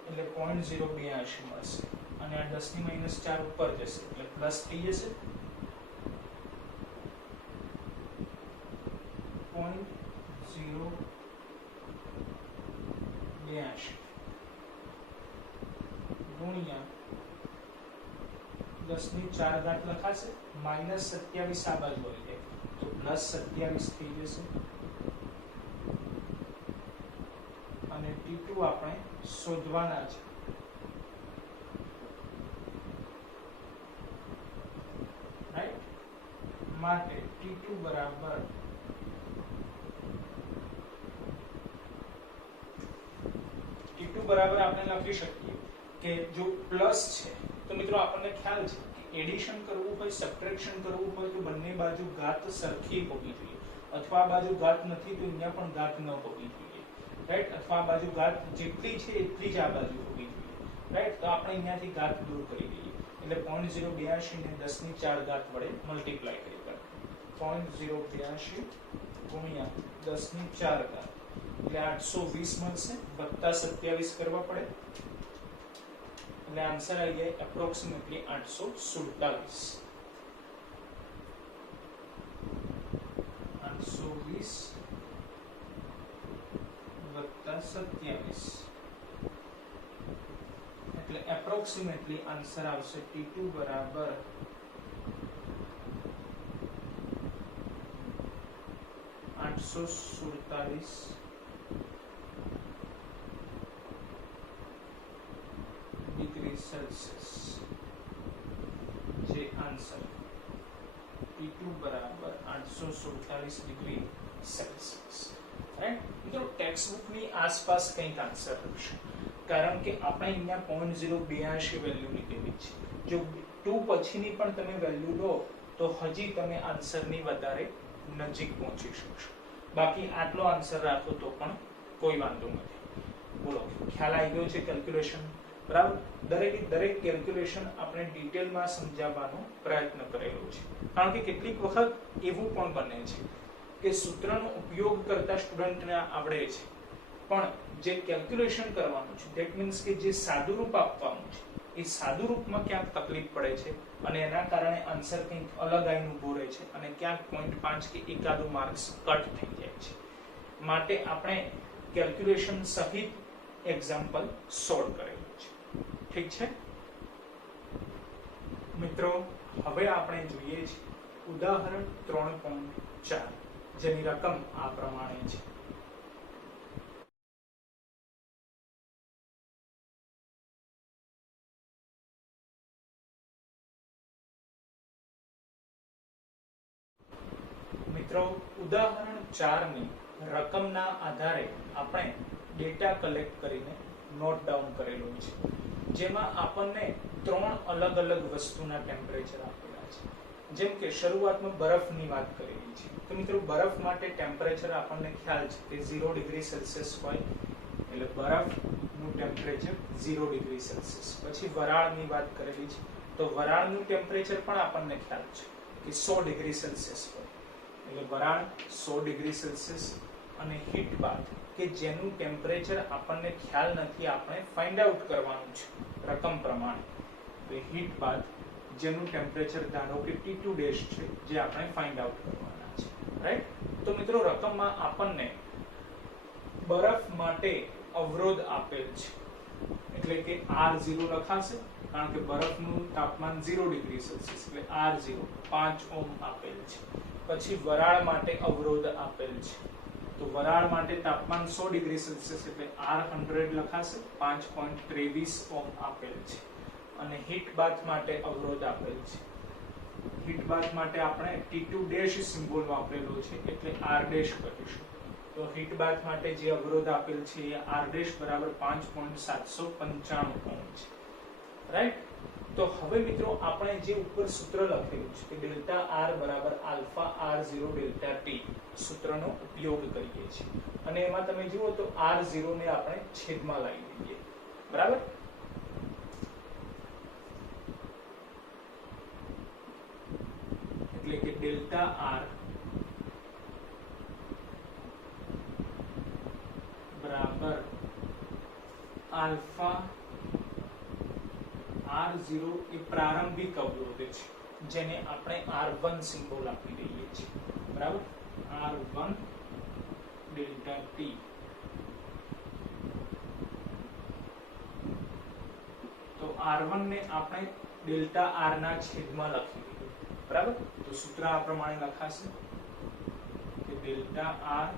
એટલે 0.082 મળશે. અને આ 10⁻⁴ ઉપર જશે એટલે પ્લસ થઈ જશે 0.082 ગુણ્યા 10⁴ લખાશે -27 આ બાજુ આવી જાય તો +27 થઈ જશે. અને T2 આપણે શોધવાના છે. માટે T2 બરાબર આપણે લખી શકીએ કે જો પ્લસ છે તો મિત્રો આપણને ખ્યાલ છે કે એડિશન કરવું હોય સબટ્રેક્શન કરવું હોય તો બંને બાજુ ઘાત સરખી હોવી જોઈએ, અથવા આ બાજુ ઘાત નથી તો અહીંયા પણ ઘાત ન હોવી જોઈએ. રાઈટ? અથવા આ બાજુ ઘાત જેટલી છે એટલી જ આ બાજુ હોવી જોઈએ. રાઈટ? તો આપણે અહીંયાથી ઘાત દૂર કરી દઈએ એટલે 0.082 ને 10⁴ વડે મલ્ટીપ્લાય કરી 0.082 ગુણ્યા 10⁴ એટલે 820 મળશે, વત્તા 27 કરવા પડે એટલે આન્સર આવી જાય એપ્રોક્સિમેટલી 847. 820 વત્તા 27 એટલે એપ્રોક્સિમેટલી આન્સર આવશે T2 બરાબર 847 ડિગ્રી સેલ્સિયસ. જે આન્સર T2 બરાબર 847 ડિગ્રી સેલ્સિયસ. રાઈટ? મિત્રો ટેક્સ્ટબુકની આસપાસ કંઈક આન્સર હશે, કારણ કે આપણે અહીંયા 0.082 વેલ્યુ લીધેલી છે. જો 2 પછીની પણ તમે વેલ્યુ લો તો હજી તમે આન્સરની વધારે નજીક પહોંચી શકશો. બાકી આટલો આન્સર રાખો તો પણ કોઈ વાંધો નથી. બોલો ખ્યાલ આવી ગયો છે કેલ્ક્યુલેશન? બરાબર? દરેક કેલ્ક્યુલેશન આપણે ડિટેલમાં સમજાવવાનો પ્રયત્ન કરેલો છે, કારણ કે કેટલીક વખત એવું પણ બને છે કે સૂત્રનો ઉપયોગ કરતા સ્ટુડન્ટને આવડે છે પણ જે કેલ્ક્યુલેશન કરવાનું છે ધેટ મીન્સ કે જે સાદુરૂપ આપવાનું છે એ સાદુરૂપમાં ક્યાંક તકલીફ પડે છે અને એના કારણે આન્સર કંઈક અલગ આવીને ઊભો રહે છે અને ક્યાંક 0.5 કે એકાદો માર્ક્સ કટ થઈ જાય છે. માટે આપણે કેલ્ક્યુલેશન સહિત એક્ઝામ્પલ સોલ્વ કરેલું છે. ઠીક છે? મિત્રો હવે આપણે જોઈએ છે ઉદાહરણ 3.4 જેની રકમ આ પ્રમાણે છે. મિત્રો ઉદાહરણ 4 ની રકમના આધારે આપણે ડેટા કલેક્ટ કરીને નોટ ડાઉન કરેલો છે, જેમાં આપણને 3 અલગ અલગ વસ્તુના ટેમ્પરેચર આપેલા છે. જેમ કે શરૂઆતમાં બરફની વાત કરેલી છે, તો મિત્રો બરફ માટે ટેમ્પરેચર આપણને ખ્યાલ છે કે 0 ડિગ્રી સેલ્સિયસ હોય, એટલે બરફનું ટેમ્પરેચર 0 ડિગ્રી સેલ્સિયસ. પછી વરાળની વાત કરેલી છે, તો વરાળનું ટેમ્પરેચર પણ આપણને ખ્યાલ છે કે 100 ડિગ્રી સેલ્સિયસ હોય, એટલે વરાળ 100 ડિગ્રી સેલ્સિયસ. અને હીટ બાથ કે જેનું ટેમ્પરેચર આપણને ખ્યાલ નથી, આપણે ફાઇન્ડ આઉટ કરવાનું છે રકમ પ્રમાણે, એટલે હીટ બાથ જેનું ટેમ્પરેચર ધારો કે T2 ડેશ છે, જે આપણે ફાઇન્ડ આઉટ કરવાના છે, રાઈટ. તો મિત્રો રકમમાં આપણને બરફ માટે અવરોધ આપેલ છે, એટલે કે R0 લખાશે, કારણ કે બરફનું તાપમાન 0 ડિગ્રી સેલ્સિયસ, એટલે R0 5 ઓહ્મ આપેલ છે. પછી વરાળ માટે અવરોધ આપેલ છે, તો વરાળ માટે તાપમાન 100 ડિગ્રી સેલ્સિયસ, એટલે R100 લખાશે, 5.23 ઓહ્મ આપેલ છે. અને હીટ બાથ માટે અવરોધ આપેલ છે. હીટ બાથ માટે આપણે T2 ડેશ સિમ્બોલ વાપરેલો છે, એટલે R ડેશ કરીશું. તો હીટ બાથ માટે જે અવરોધ આપેલ છે એ R ડેશ બરાબર 5.795 ઓહ્મ છે, રાઈટ. તો હવે મિત્રો આપણે જે ઉપર સૂત્ર લખેલું છે કે ડેલ્ટા R બરાબર આલ્ફા R0 ડેલ્ટા T સૂત્રનો ઉપયોગ કરીએ છીએ, અને એમાં તમે જુઓ તો R0 ને આપણે છેદમાં લાવી દઈએ, બરાબર. એટલે કે ડેલ્ટા R બરાબર આલ્ફા R0 એ પ્રારંભિક અવરોધ છે, જેને આપણે R1 સિમ્બોલ આપી દઈએ છીએ, બરાબર. R1 delta T. તો R1 ને આપણે ડેલ્ટા R ના છેદમાં લખી દીધું, બરાબર. તો સૂત્ર આ પ્રમાણે લખાશે કે ડેલ્ટા R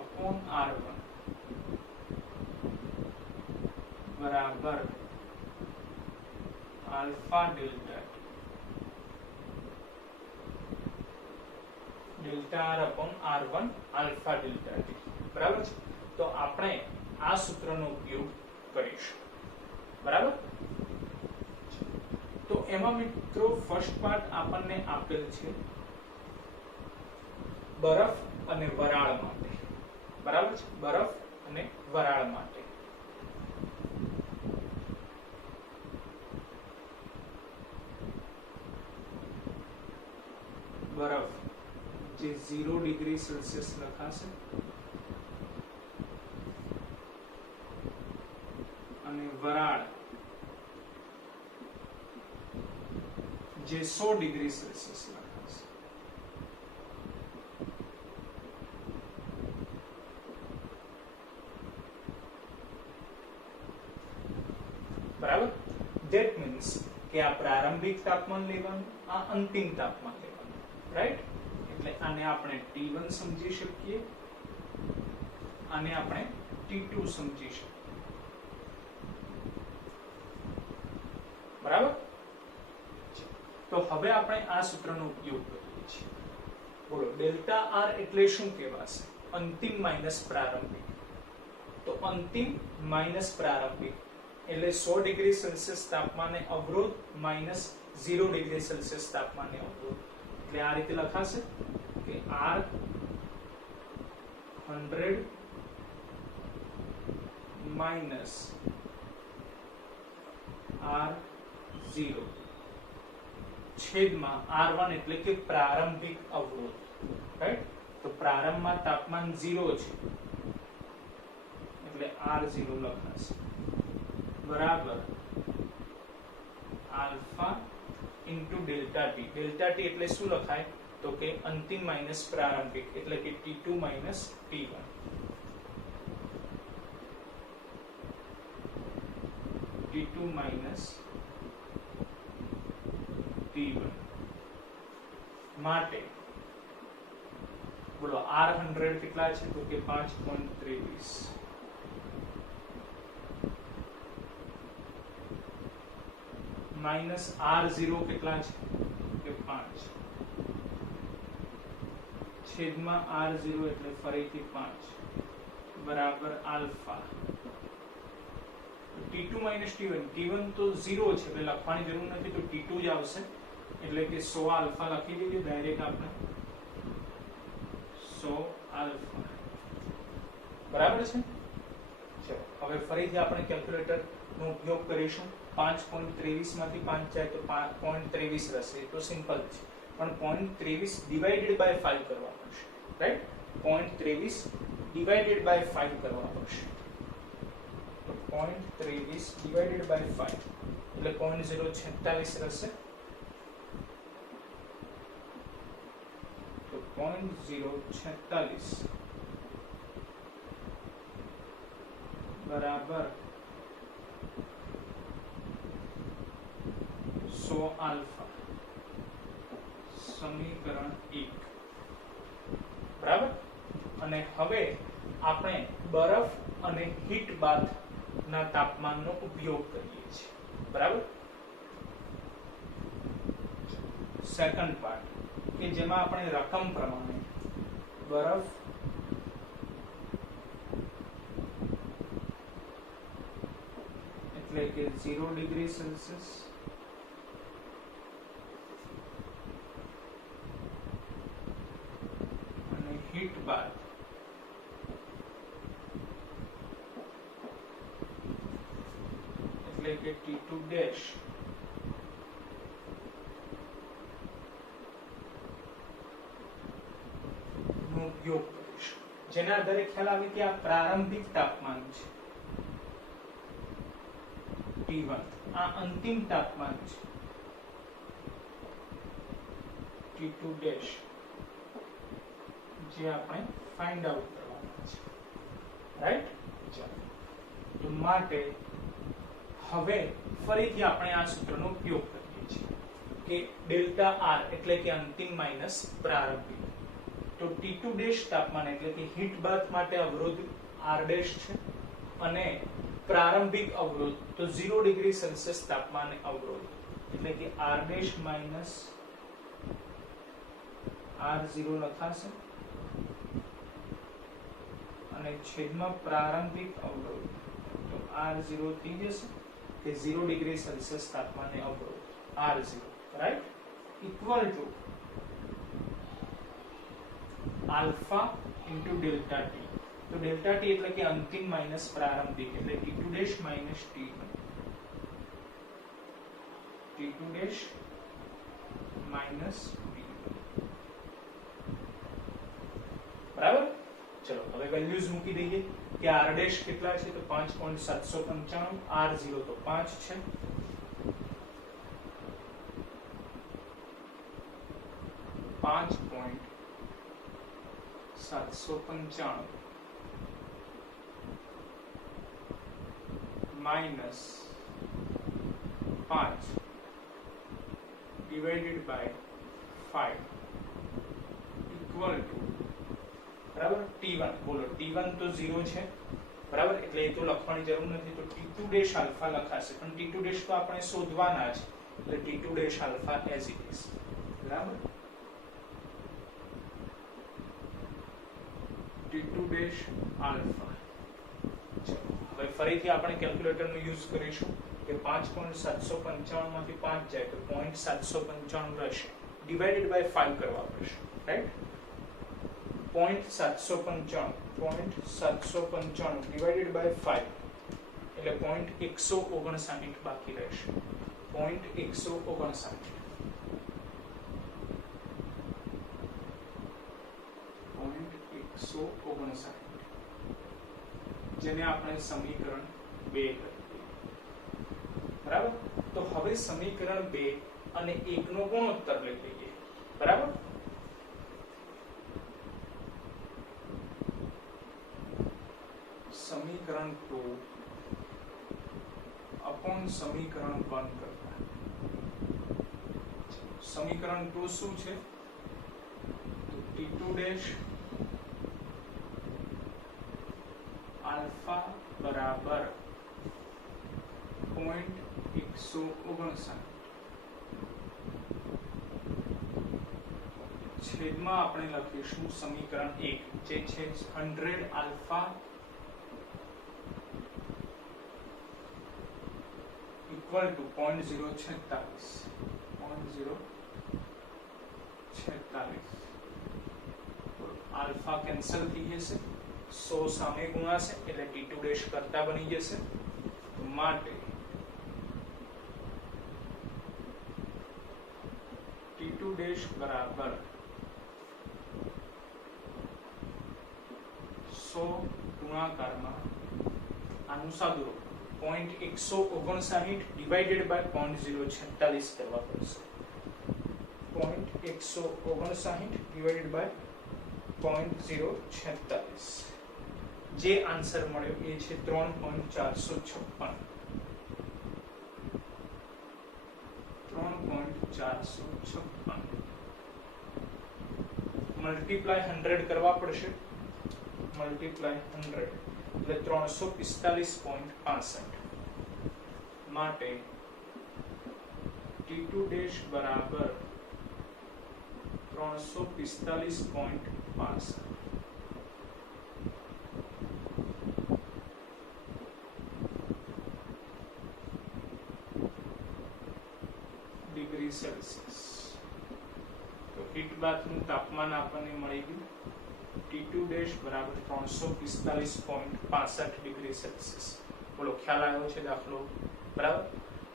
અપોન R1 બરાબર alpha delta T. Delta R upon R1 alpha delta T, બરાબર છે. તો આપણે આ સૂત્રનો ઉપયોગ કરીશું, બરાબર. તો એમાં મિત્રો ફર્સ્ટ પાર્ટ આપણને આપેલ છે બરફ અને વરાળ માટે, બરાબર છે. બરફ અને વરાળ માટે બરફ જે 0 ડિગ્રી સેલ્સિયસ લખાશે, અને વરાળ જે 100 ડિગ્રી સેલ્સિયસ લખાશે. બરાબર. ધેટ મીન્સ કે આ પ્રારંભિક તાપમાન લેવાનું, આ અંતિમ તાપમાન લેવાનું, રાઈટ. એટલે આને આપણે T1 સમજી શકીએ, આને આપણે T2 સમજી શકીએ, બરાબર. તો હવે આપણે આ સૂત્રનો ઉપયોગ કરીએ છીએ. બોલો ડેલ્ટા R એટલે શું કહેવાશે? અંતિમ માઈનસ પ્રારંભિક. તો અંતિમ માઈનસ પ્રારંભિક એટલે 100 ડિગ્રી સેલ્સિયસ તાપમાને અવરોધ માઈનસ 0 ડિગ્રી સેલ્સિયસ તાપમાને અવરોધ, એટલે આ રીતે લખાશે કે R100 માઈનસ R0 છેદમાં R1 એટલે કે પ્રારંભિક અવરોધ, રાઈટ. તો પ્રારંભમાં તાપમાન 0 છે, એટલે R0 લખાશે, બરાબર alpha into delta T. Delta T એટલે શું લખાય? તો કે અંતિમ માઈનસ પ્રારંભિક, એટલે કે T2 minus T1. T2 minus T1 માટે બોલો R100 કેટલા છે તો કે 5.23 માઇનસ R0 કેટલા છે કે 5 છેદમાં R0 એટલે ફરીથી 5 બરાબર alpha T2 minus T1 T1 તો 0 છે એટલે લખવાની જરૂર નથી તો T2 જ આવશે એટલે કે 100 આલ્ફા લખી દઈએ ડાયરેક્ટ આપણે 100 આલ્ફા બરાબર છે ચલો હવે ફરીથી આપણે કેલ્ક્યુલેટર નો ઉપયોગ કરીશું 5.23 માંથી 5 જાય તો 0.23 રહેશે તો સિમ્પલ છે પણ 0.23 ડિવાઇડેડ બાય 5 કરવા પડશે રાઈટ 0.23 ડિવાઇડેડ બાય 5 કરવા પડશે તો 0.23 ડિવાઇડેડ બાય 5 એટલે 0.046 રહેશે તો 0.046 બરાબર 100 આલ્ફા સમીકરણ 1 બરાબર અને હવે આપણે બરફ અને હીટ બાથ ના તાપમાનનો ઉપયોગ કરીએ છીએ બરાબર સેકન્ડ પાર્ટ કે જેમાં આપણે રકમ પ્રમાણે બરફ એટલે કે 0 ડિગ્રી સેલ્સિયસ અને હીટ બાથ એટલે કે T2 ડેશ નો ઉપયોગ કરીશું જેના આધારે ખ્યાલ આવે કે આ પ્રારંભિક તાપમાન છે T1 આ અંતિમ તાપમાન છે T2 ડેશ જે આપણે ફાઇન્ડ આઉટ કરવાના છે રાઈટ ચાલો તો માટે હવે ફરીથી આપણે આ સૂત્રનો ઉપયોગ કરીએ છીએ કે ડેલ્ટા R એટલે કે અંતિમ માઈનસ પ્રારંભિક તો T2 ડેશ તાપમાન એટલે કે હીટ બાથ માટે અવરોધ R ડેશ છે અને પ્રારંભિક અવરોધ તો 0 ડિગ્રી સેલ્સિયસ તાપમાને અવરોધ એટલે કે R ડેશ માઈનસ R0 લખાશે અને છેદમાં પ્રારંભિક અવરોધ તો R0 થઈ જશે કે 0 ડિગ્રી સેલ્સિયસ તાપમાને અવરોધ R0 right equal to alpha into delta T તો ડેલ્ટા ટી એટલે કે અંતિમ માઈનસ પ્રારંભિક એટલે T2 dash minus T1 T2 dash minus T1 બરાબર ચલો હવે વેલ્યુઝ મૂકી દઈએ કે R ડેશ કેટલા છે તો 5.795 R0 તો 5 છે $5.795 minus 5 divided by 5 equal to બરાબર T1 બોલો T1 તો 0 છે બરાબર એટલે એ તો લખવાની જરૂર નથી તો T2 ડેશ આલ્ફા લખાશે પણ T2 ડેશ તો આપણે શોધવાના છે એટલે T2 dash alpha as it is બરાબર T2 ડેશ આલ્ફા હવે ફરીથી આપણે કેલ્ક્યુલેટરનો યુઝ કરીશું કે 5.795 માંથી 5 જાય તો 0.795 રહેશે ડિવાઇડેડ બાય 5 કરવા પડશે રાઈટ 0.795 ડિવાઇડેડ બાય 5 એટલે 0.159 બાકી રહેશે 0.159 જેને આપણે સમીકરણ 2 કરીએ બરાબર તો હવે સમીકરણ 2 અને 1 નો ગુણોત્તર લઈ લઈએ બરાબર સમીકરણ 2 अपॉन समीकरण 1 करता સમીકરણ 2 શું છે? તો T2 ડેશ આલ્ફા બરાબર 0.159 છેદમાં આપણે લખીશું સમીકરણ 1 જે છે 100 alpha equal to 0.046 alpha cancel થઈ જશે, 100 સામે ગુણાશે એટલે T2 ડેશ કરતા બની જશે. તો માટે T2 ડેશ બરાબર 100 ગુણાકારમાં આનું સાદુરૂપ 0.159 ડિવાઇડેડ બાય 0.046 કરવા પડશે. 0.159 ડિવાઇડેડ બાય 0.046 જે આન્સર મળ્યો એ છે 3.456. 3.456 મલ્ટીપ્લાય 100 કરવા પડશે. મલ્ટીપ્લાય 100 એટલે 345.65 માટે T2 ડેશ બરાબર 345.65 ડિગ્રી સેલ્સિયસ. તો હીટ બાથનું તાપમાન આપણને મળી ગયું T2 ડેશ બરાબર 345.65 ડિગ્રી સેલ્સિયસ. બોલો ખ્યાલ આવ્યો છે દાખલો? બરાબર.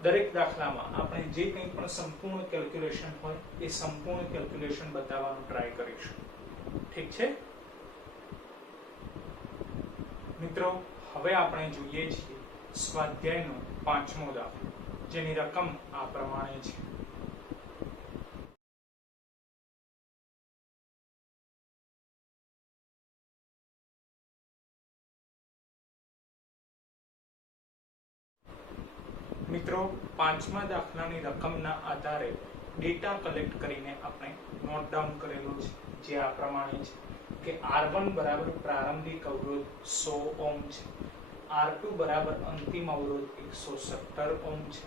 દરેક દાખલામાં આપણે જે કંઈ પણ સંપૂર્ણ કેલ્ક્યુલેશન હોય એ સંપૂર્ણ કેલ્ક્યુલેશન બતાવવાનું ટ્રાય કરીશું. ઠીક છે મિત્રો? હવે આપણે જોઈએ છીએ સ્વાધ્યાયનો 5મો દાખલો જેની રકમ આ પ્રમાણે છે. મિત્રો 5મા દાખલાની રકમના આધારે ડેટા કલેક્ટ કરીને આપણે નોટ ડાઉન કરેલો છે જે આ પ્રમાણે છે કે R1 બરાબર પ્રારંભિક અવરોધ 100 ઓહ્મ છે, R2 બરાબર અંતિમ અવરોધ 117 ઓહ્મ છે,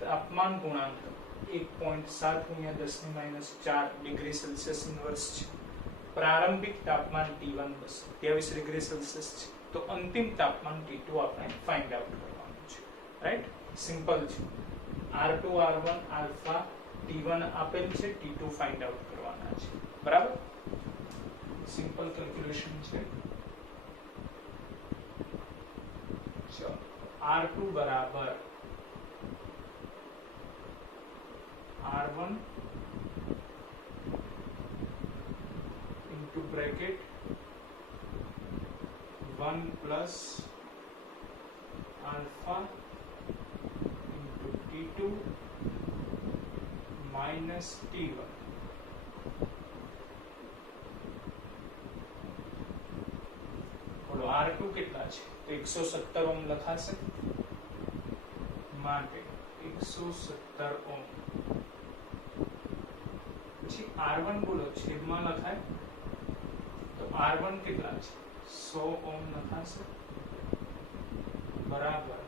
તાપમાન ગુણાંક 1.7 × 10⁻⁴ ડિગ્રી સેલ્સિયસ ઇન્વર્સ છે, પ્રારંભિક તાપમાન T1 27 ડિગ્રી સેલ્સિયસ છે, તો અંતિમ તાપમાન T2 આપણે ફાઇન્ડ આઉટ કરવાનું છે. રાઈટ? સિમ્પલ છે. R2 R1 આલ્ફા T1 આપેલ છે, T2 ફાઇન્ડ આઉટ કરવાના છે. બરાબર? સિમ્પલ કેલ્ક્યુલેશન છે. ચલો R2 બરાબર R1 into bracket 1 plus alpha into T2 minus T1. બોલો R2 કેટલા છે? તો 117 ઓહ્મ લખાશે માટે 117 ઓહ્મ. પછી R1 બોલો છેદમાં લખાય તો R1 કેટલા છે? 100 ઓહ્મ લખાશે બરાબર.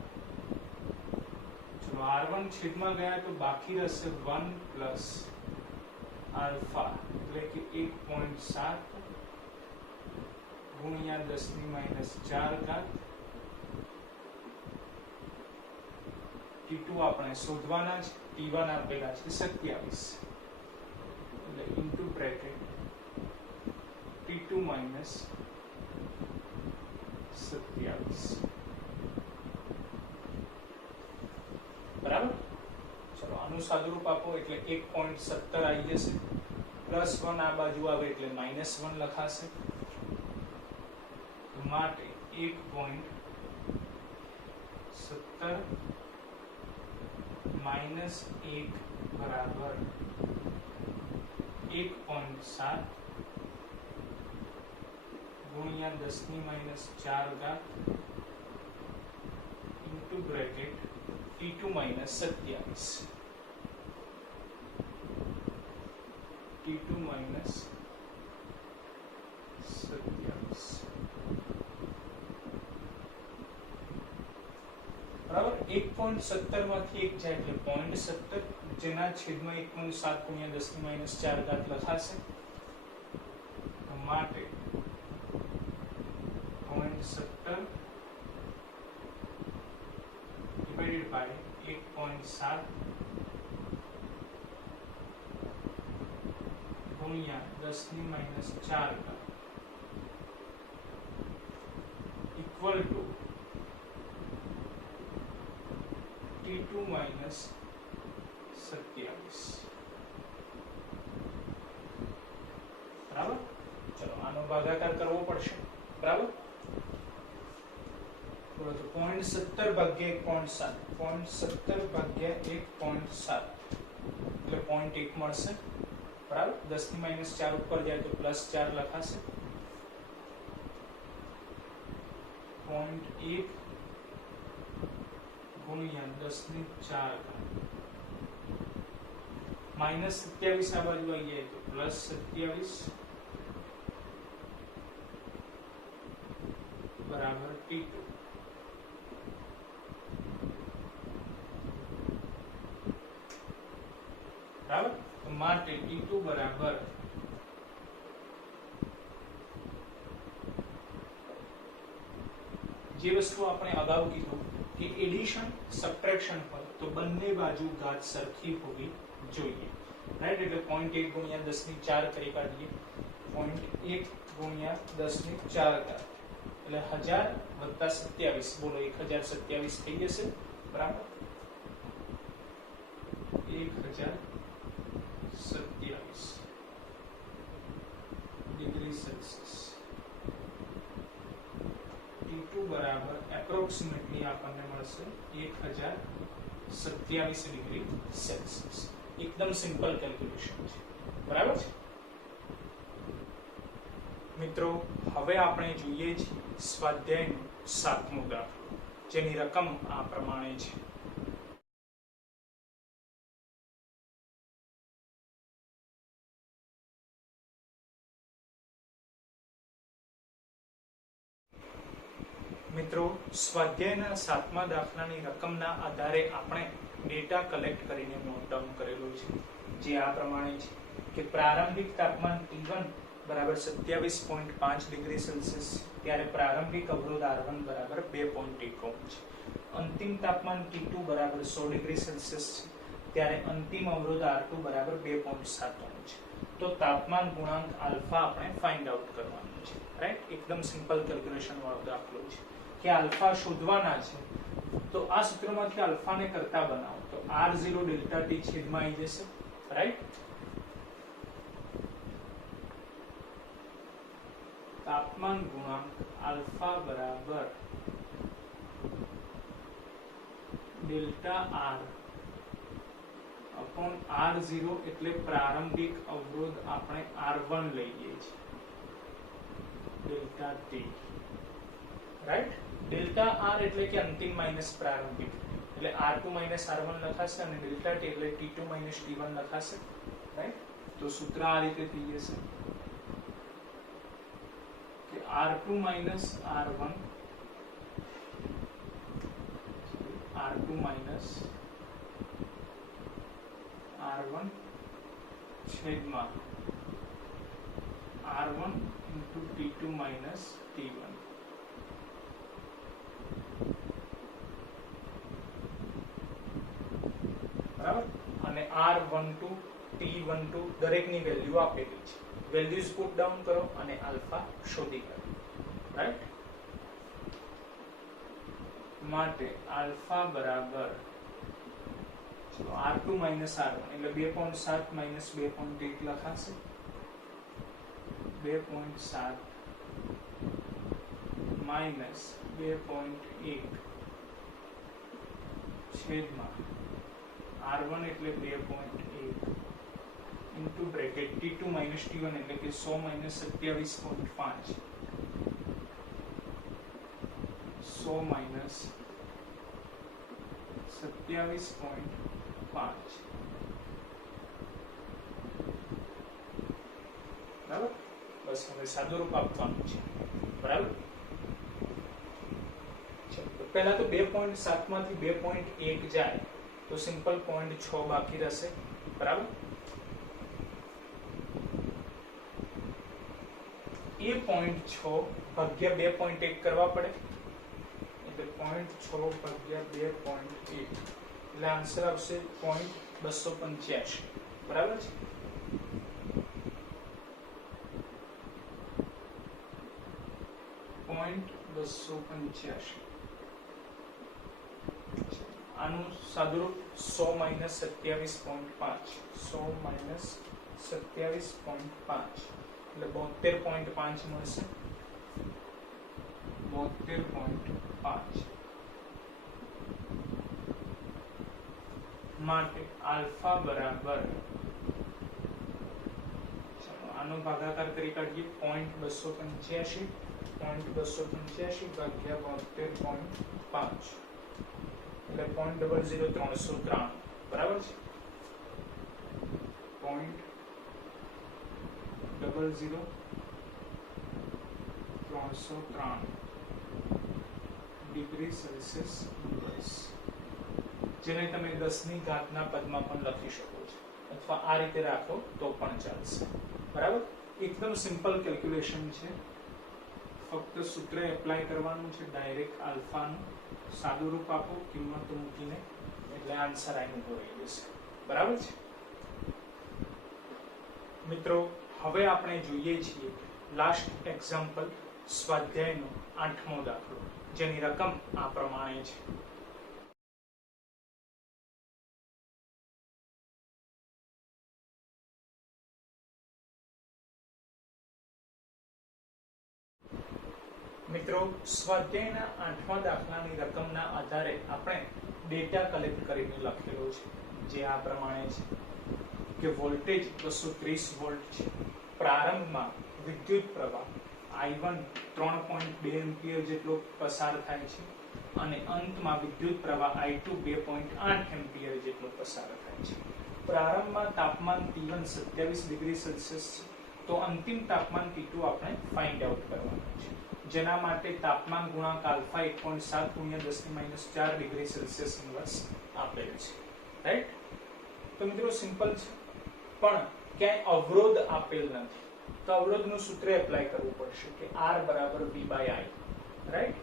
ચલો R1 છેદમાં ગયા તો બાકી રહેશે 1 પ્લસ આલ્ફા એટલે કે 1.7 ગુણ્યા 10⁻⁴. T2 આપણે શોધવાના છે, T1 આપેલા છે 27 એટલે ઇન્ટુ બ્રેકેટ T2 minus 27. બરાબર? ચલો આનું સાદુરૂપ આપો એટલે 1.17 આવી જશે, પ્લસ 1 આ બાજુ આવે એટલે -1 લખાશે માટે 1.17 -1 બરાબર 1.7 ગુણ્યા 10⁻⁴ into bracket T2 minus 27. T2 minus 27 બરાબર 1.17 માંથી 1 જાય એટલે 0.17 જેના છેદમાં 1.7 ગુણ્યા 10 ની માઈનસ 4 ઘાત લખાશે માટે 0.17 divided by 1.7 ગુણ્યા 10 ની માઈનસ 4 ઘાત equal to T2 minus 27 બરાબર ચલો આનો ભાગાકાર કરવો પડશે બરાબર બોલો તો 0.17 ભાગ્યા 1.7 0.17 ભાગ્યા 1.7 એટલે 0.1 મળશે બરાબર 10 ની માઈનસ 4 ઉપર જાય તો પ્લસ 4 લખાશે 0.1 ગુણ્યા 10 ની 4 ઘાત માઈનસ 27 આ બાજુ આવી જાય તો પ્લસ 27 બરાબર T2 બરાબર તો માટે T2 બરાબર જે વસ્તુ આપણે અગાઉ કીધું કે એડિશન સબટ્રેક્શન હોય તો બંને બાજુ ઘાત સરખી હોવી જોઈએ રાઈટ એટલે 0.1 ગુણ્યા 10 ની 4 કરી કાઢીએ 0.1 ગુણ્યા 10 ની 4 ઘાત એટલે 1000 વત્તા 27 બોલો 1027 થઈ જશે બરાબર 1027 ડિગ્રી સેલ્સિયસ T2 બરાબર એપ્રોક્સિમેટલી આપણને મળશે 1027 ડિગ્રી સેલ્સિયસ એકદમ સિમ્પલ કેલ્ક્યુલેશન છે બરાબર છે મિત્રો હવે આપણે જોઈએ છીએ સ્વાધ્યાયનો 7મો દાખલો જેની રકમ આ પ્રમાણે છે મિત્રો સ્વાધ્યાયના 7મા દાખલાની રકમના આધારે આપણે ડેટા કલેક્ટ કરીને નોટ ડાઉન કરેલો છે જે આ પ્રમાણે છે કે પ્રારંભિક તાપમાન T1 બરાબર 27.5 ડિગ્રી સેલ્સિયસ ત્યારે પ્રારંભિક અવરોધ R1 બરાબર 2.1 ઓહ્મ છે અંતિમ તાપમાન T2 બરાબર 100 ડિગ્રી સેલ્સિયસ છે ત્યારે અંતિમ અવરોધ R2 બરાબર 2.7 ઓહ્મ છે તો તાપમાન ગુણાંક આલ્ફા આપણે ફાઇન્ડ આઉટ કરવાનું છે રાઈટ એકદમ સિમ્પલ કેલ્ક્યુલેશન વાળો દાખલો છે કે આલ્ફા શોધવાના છે તો આ સૂત્રમાંથી આલ્ફાને કરતા બનાવો તો R0 ડેલ્ટા T છેદમાં આવી જશે રાઈટ તાપમાન ગુણાંક આલ્ફા બરાબર ડેલ્ટા R अपॉन R0 એટલે પ્રારંભિક અવરોધ આપણે R1 લઈએ છીએ delta T right delta R એટલે કે અંતિમ માઈનસ પ્રારંભિક એટલે R2 માઈનસ R1 લખાશે અને ડેલ્ટા T એટલે T2 માઈનસ T1 લખાશે રાઈટ તો સૂત્ર આ રીતે થઈ જશે કે R2 minus R1 R2 minus R1 છેદમાં R1 into T2 minus T1 બરાબર અને R12 T12 દરેકની વેલ્યુ આપેલી છે વેલ્યુઝ પુટ ડાઉન કરો અને આલ્ફા શોધી કાઢો રાઈટ માટે આલ્ફા બરાબર R2 minus R1 એટલે 2.7 minus 2.1 લખાશે 2.7 minus 2.1 છેદમાં R1 એટલે 2.1 into bracket T2 minus T1 એટલે કે 100 minus 27.5 100 minus 27.5 બરાબર. બસ હવે સાદુરૂપ આપવાનું છે. બરાબર. પહેલા તો 2.7 માંથી 2.1 જાય તો સિમ્પલ 0.6 બાકી રહેશે. બરાબર. એ 0.6 ભાગ્યા 2.1 કરવા પડે એટલે 0.6 ભાગ્યા 2.1 એટલે આન્સર આવશે 0.285. બરાબર છે. આનું સાદુરૂપ 100 માઇનસ 27.5 100 માઇનસ 27.5 એટલે 72.5 મળશે. 72.5 માટે આલ્ફા બરાબર, ચાલો આનો ભાગાકાર કરી કાઢીએ. 0.285 0.285 ભાગ્યા 72.5 એટલે 0.00393. બરાબર છે. 0.00393 ડિગ્રી સેલ્સિયસ ઇન્વર્સ, જેને તમે 10 ની ઘાતના પદમાં પણ લખી શકો છો અથવા આ રીતે રાખો તો પણ ચાલશે. બરાબર. એકદમ સિમ્પલ કેલ્ક્યુલેશન છે. ફક્ત સૂત્ર એપ્લાય કરવાનું છે ડાયરેક્ટ આલ્ફાનું. સાદુરૂપ આપો કિંમતો મૂકીને એટલે આન્સર આવીને રહી જશે. બરાબર છે મિત્રો. હવે આપણે જોઈએ છીએ લાસ્ટ એક્ઝામ્પલ, સ્વાધ્યાયનો 8મો દાખલો, જેની રકમ આ પ્રમાણે છે. મિત્રો, સ્વાધ્યાયના 8મા દાખલાની રકમના આધારે આપણે ડેટા કલેક્ટ કરીને લખેલો છે, જે આ પ્રમાણે છે કે વોલ્ટેજ 230 વોલ્ટ છે. પ્રારંભમાં વિદ્યુત પ્રવાહ I1 3.2 એમ્પિયર જેટલો પસાર થાય છે અને અંતમાં વિદ્યુત પ્રવાહ I2 2.8 એમ્પિયર જેટલો પસાર થાય છે. પ્રારંભમાં તાપમાન T1 27 ડિગ્રી સેલ્સિયસ છે, તો અંતિમ તાપમાન T2 આપણે ફાઇન્ડ આઉટ કરવાનું છે, જેના માટે તાપમાન ગુણાંક આલ્ફા 1.7 ગુણ્યા 10⁻⁴ ડિગ્રી સેલ્સિયસ ઇન્વર્સ આપેલ છે. રાઈટ. તો મિત્રો સિમ્પલ છે, પણ ક્યાંય અવરોધ આપેલ નથી, તો અવરોધનું સૂત્ર એપ્લાય કરવું પડશે કે R બરાબર V બાય I. રાઈટ.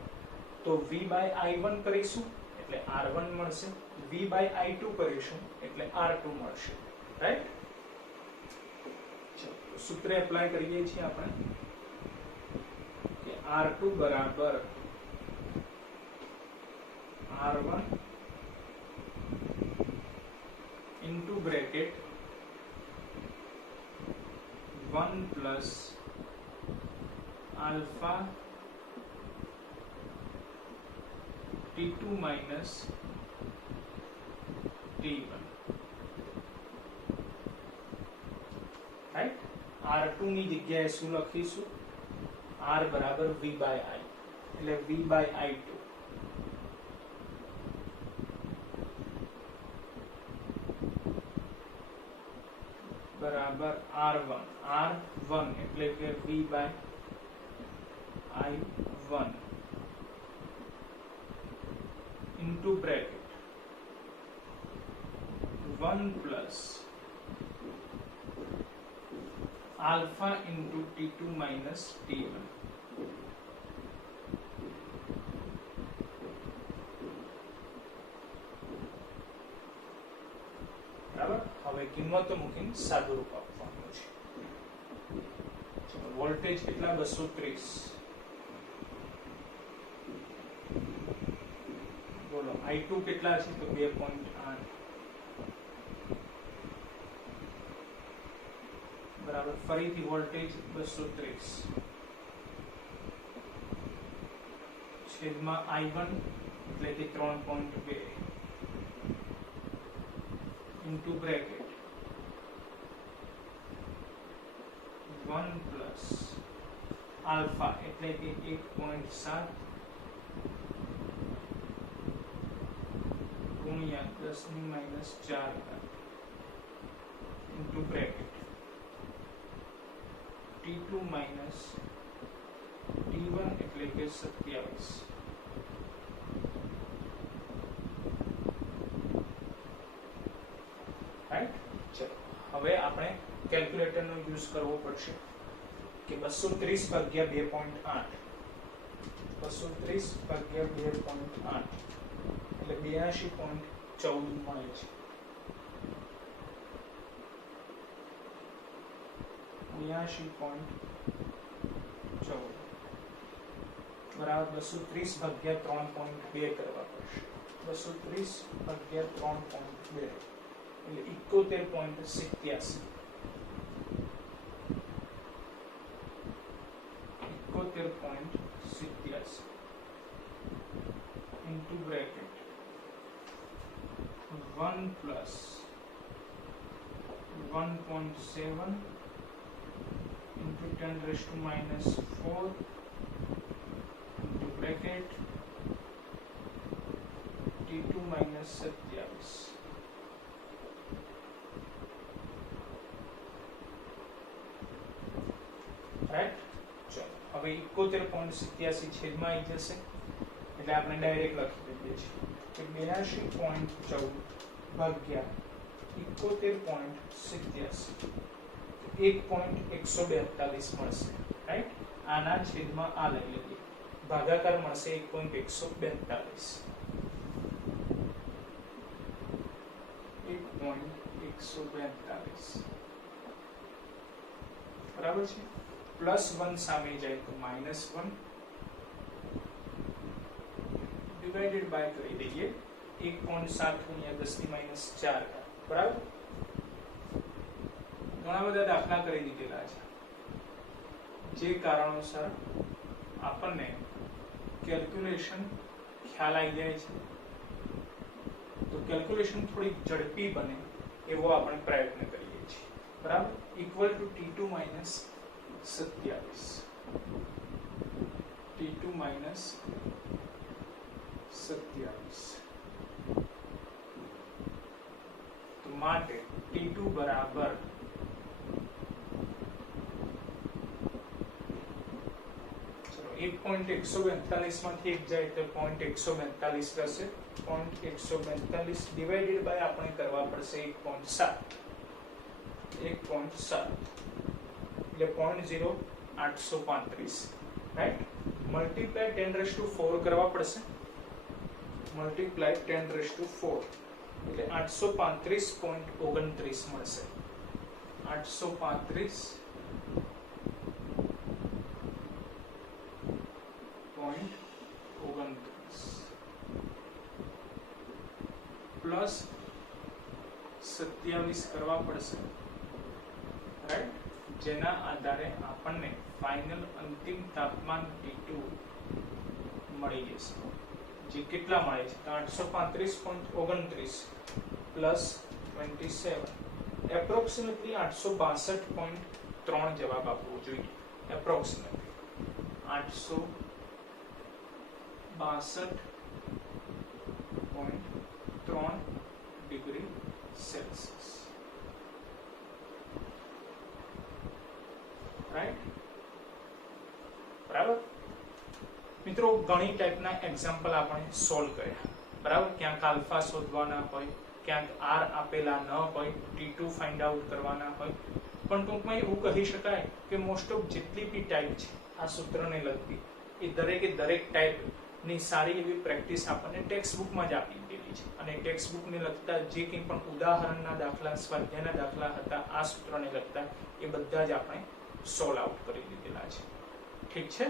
તો V બાય I1 કરીશું એટલે R1 મળશે, V બાય I2 કરીશું એટલે R2 મળશે. રાઈટ. ચલો સૂત્ર એપ્લાય કરીએ છીએ આપણે કે R2 બરાબર R1 into bracket 1 plus alpha T2 minus T1. Right. R2 ની જગ્યાએ શું લખીશું? R બરાબર V by I એટલે V by I2 બરાબર R1 એટલે કે V by I1 into bracket 1 plus alpha into T2 minus T1. બરાબર. હવે કિંમતો મૂકીને સાદુરૂપ આપવાનું છે. વોલ્ટેજ કેટલા? 230. બોલો I2 કેટલા છે? તો 2.8 બરાબર. ફરીથી વોલ્ટેજ 230 છેદમાં I1 એટલે કે 3.2 into bracket 1 plus alpha એટલે કે 1.7 ગુણ્યા 10⁻⁴ into bracket T2 minus T1 એટલે કે 27. રાઈટ. ચલો હવે આપણે કેલ્ક્યુલેટરનો યુઝ કરવો પડશે કે 230 ભાગ્યા 2.8 230 ભાગ્યા 2.8 એટલે 82.14 મળે છે. 82.14 બરાબર 230 ભાગ્યા 3.2 કરવા પડશે. 230 ભાગ્યા 3.2 એટલે 71.87. 71.87 into bracket 1 plus 1.7 into 10 raised to minus 4 into bracket T2 minus 27. Right. ચલો હવે 71.87 છેદમાં આવી જશે એટલે આપણે ડાયરેક્ટ લખી દઈએ છીએ કે 82.14 ભાગ્યા 71.87 1.142 મળશે. રાઈટ. આના છેદમાં આ લઈ લઈએ, ભાગાકાર મળશે 1.142. 1.142 બરાબર છે. +1 સામે જાય તો -1 ડિવાઇડેડ બાય કરી દઈએ 1.7 ગુણ્યા 10 - 4 બરાબર. ઘણા બધા દાખલા કરી દીધેલા છે જે કારણોસર આપણને કેલ્ક્યુલેશન ખ્યાલ આવી જાય છે, તો કેલ્ક્યુલેશન થોડી ઝડપી બને એવો આપણે પ્રયત્ન કરીએ છીએ. બરાબર. Equal to T2 minus 27. T2 minus 27. તો માટે T2 બરાબર ચલો 1.142 માંથી એક જાય તો 0.142 રહેશે. 0.142 ડિવાઇડેડ બાય આપણે કરવા પડશે 1.7. 1.7 એટલે 0.0835. રાઈટ. મલ્ટીપ્લાય 10⁴ કરવા પડશે. મલ્ટીપ્લાય 10⁴ એટલે 835.29 મળશે. 835.29 પ્લસ 27 કરવા પડશે. રાઈટ. જેના આધારે આપણને ફાઇનલ અંતિમ તાપમાન T2 મળી જશે. જે કેટલા મળે છે? 835.29 પ્લસ 27 એપ્રોક્સિમેટલી 862.3 જવાબ આપવો જોઈએ. Approximately 862.3 degree Celsius. રાઈટ. બરાબર. મિત્રો ઘણી ટાઈપના એક્ઝામ્પલ આપણે સોલ્વ કર્યા. બરાબર. ક્યાંક આલ્ફા શોધવાના હોય, ક્યાંક આર આપેલા ન હોય, T2 ફાઇન્ડ આઉટ કરવાના હોય. પણ ટૂંકમાં એવું કહી શકાય કે મોસ્ટ ઓફ જેટલી બી ટાઈપ છે આ સૂત્રને લગતી એ દરેકે દરેક ટાઈપની સારી એવી પ્રેક્ટિસ આપણને ટેક્સ્ટ બુકમાં જ આપી દીધી છે. અને ટેક્સ્ટ બુકને લગતા જે કંઈ પણ ઉદાહરણના દાખલા, સ્વાધ્યાયના દાખલા હતા આ સૂત્રને લગતા એ બધા જ આપણે સોલ્વ આઉટ કરી દીધેલા છે. ઠીક છે.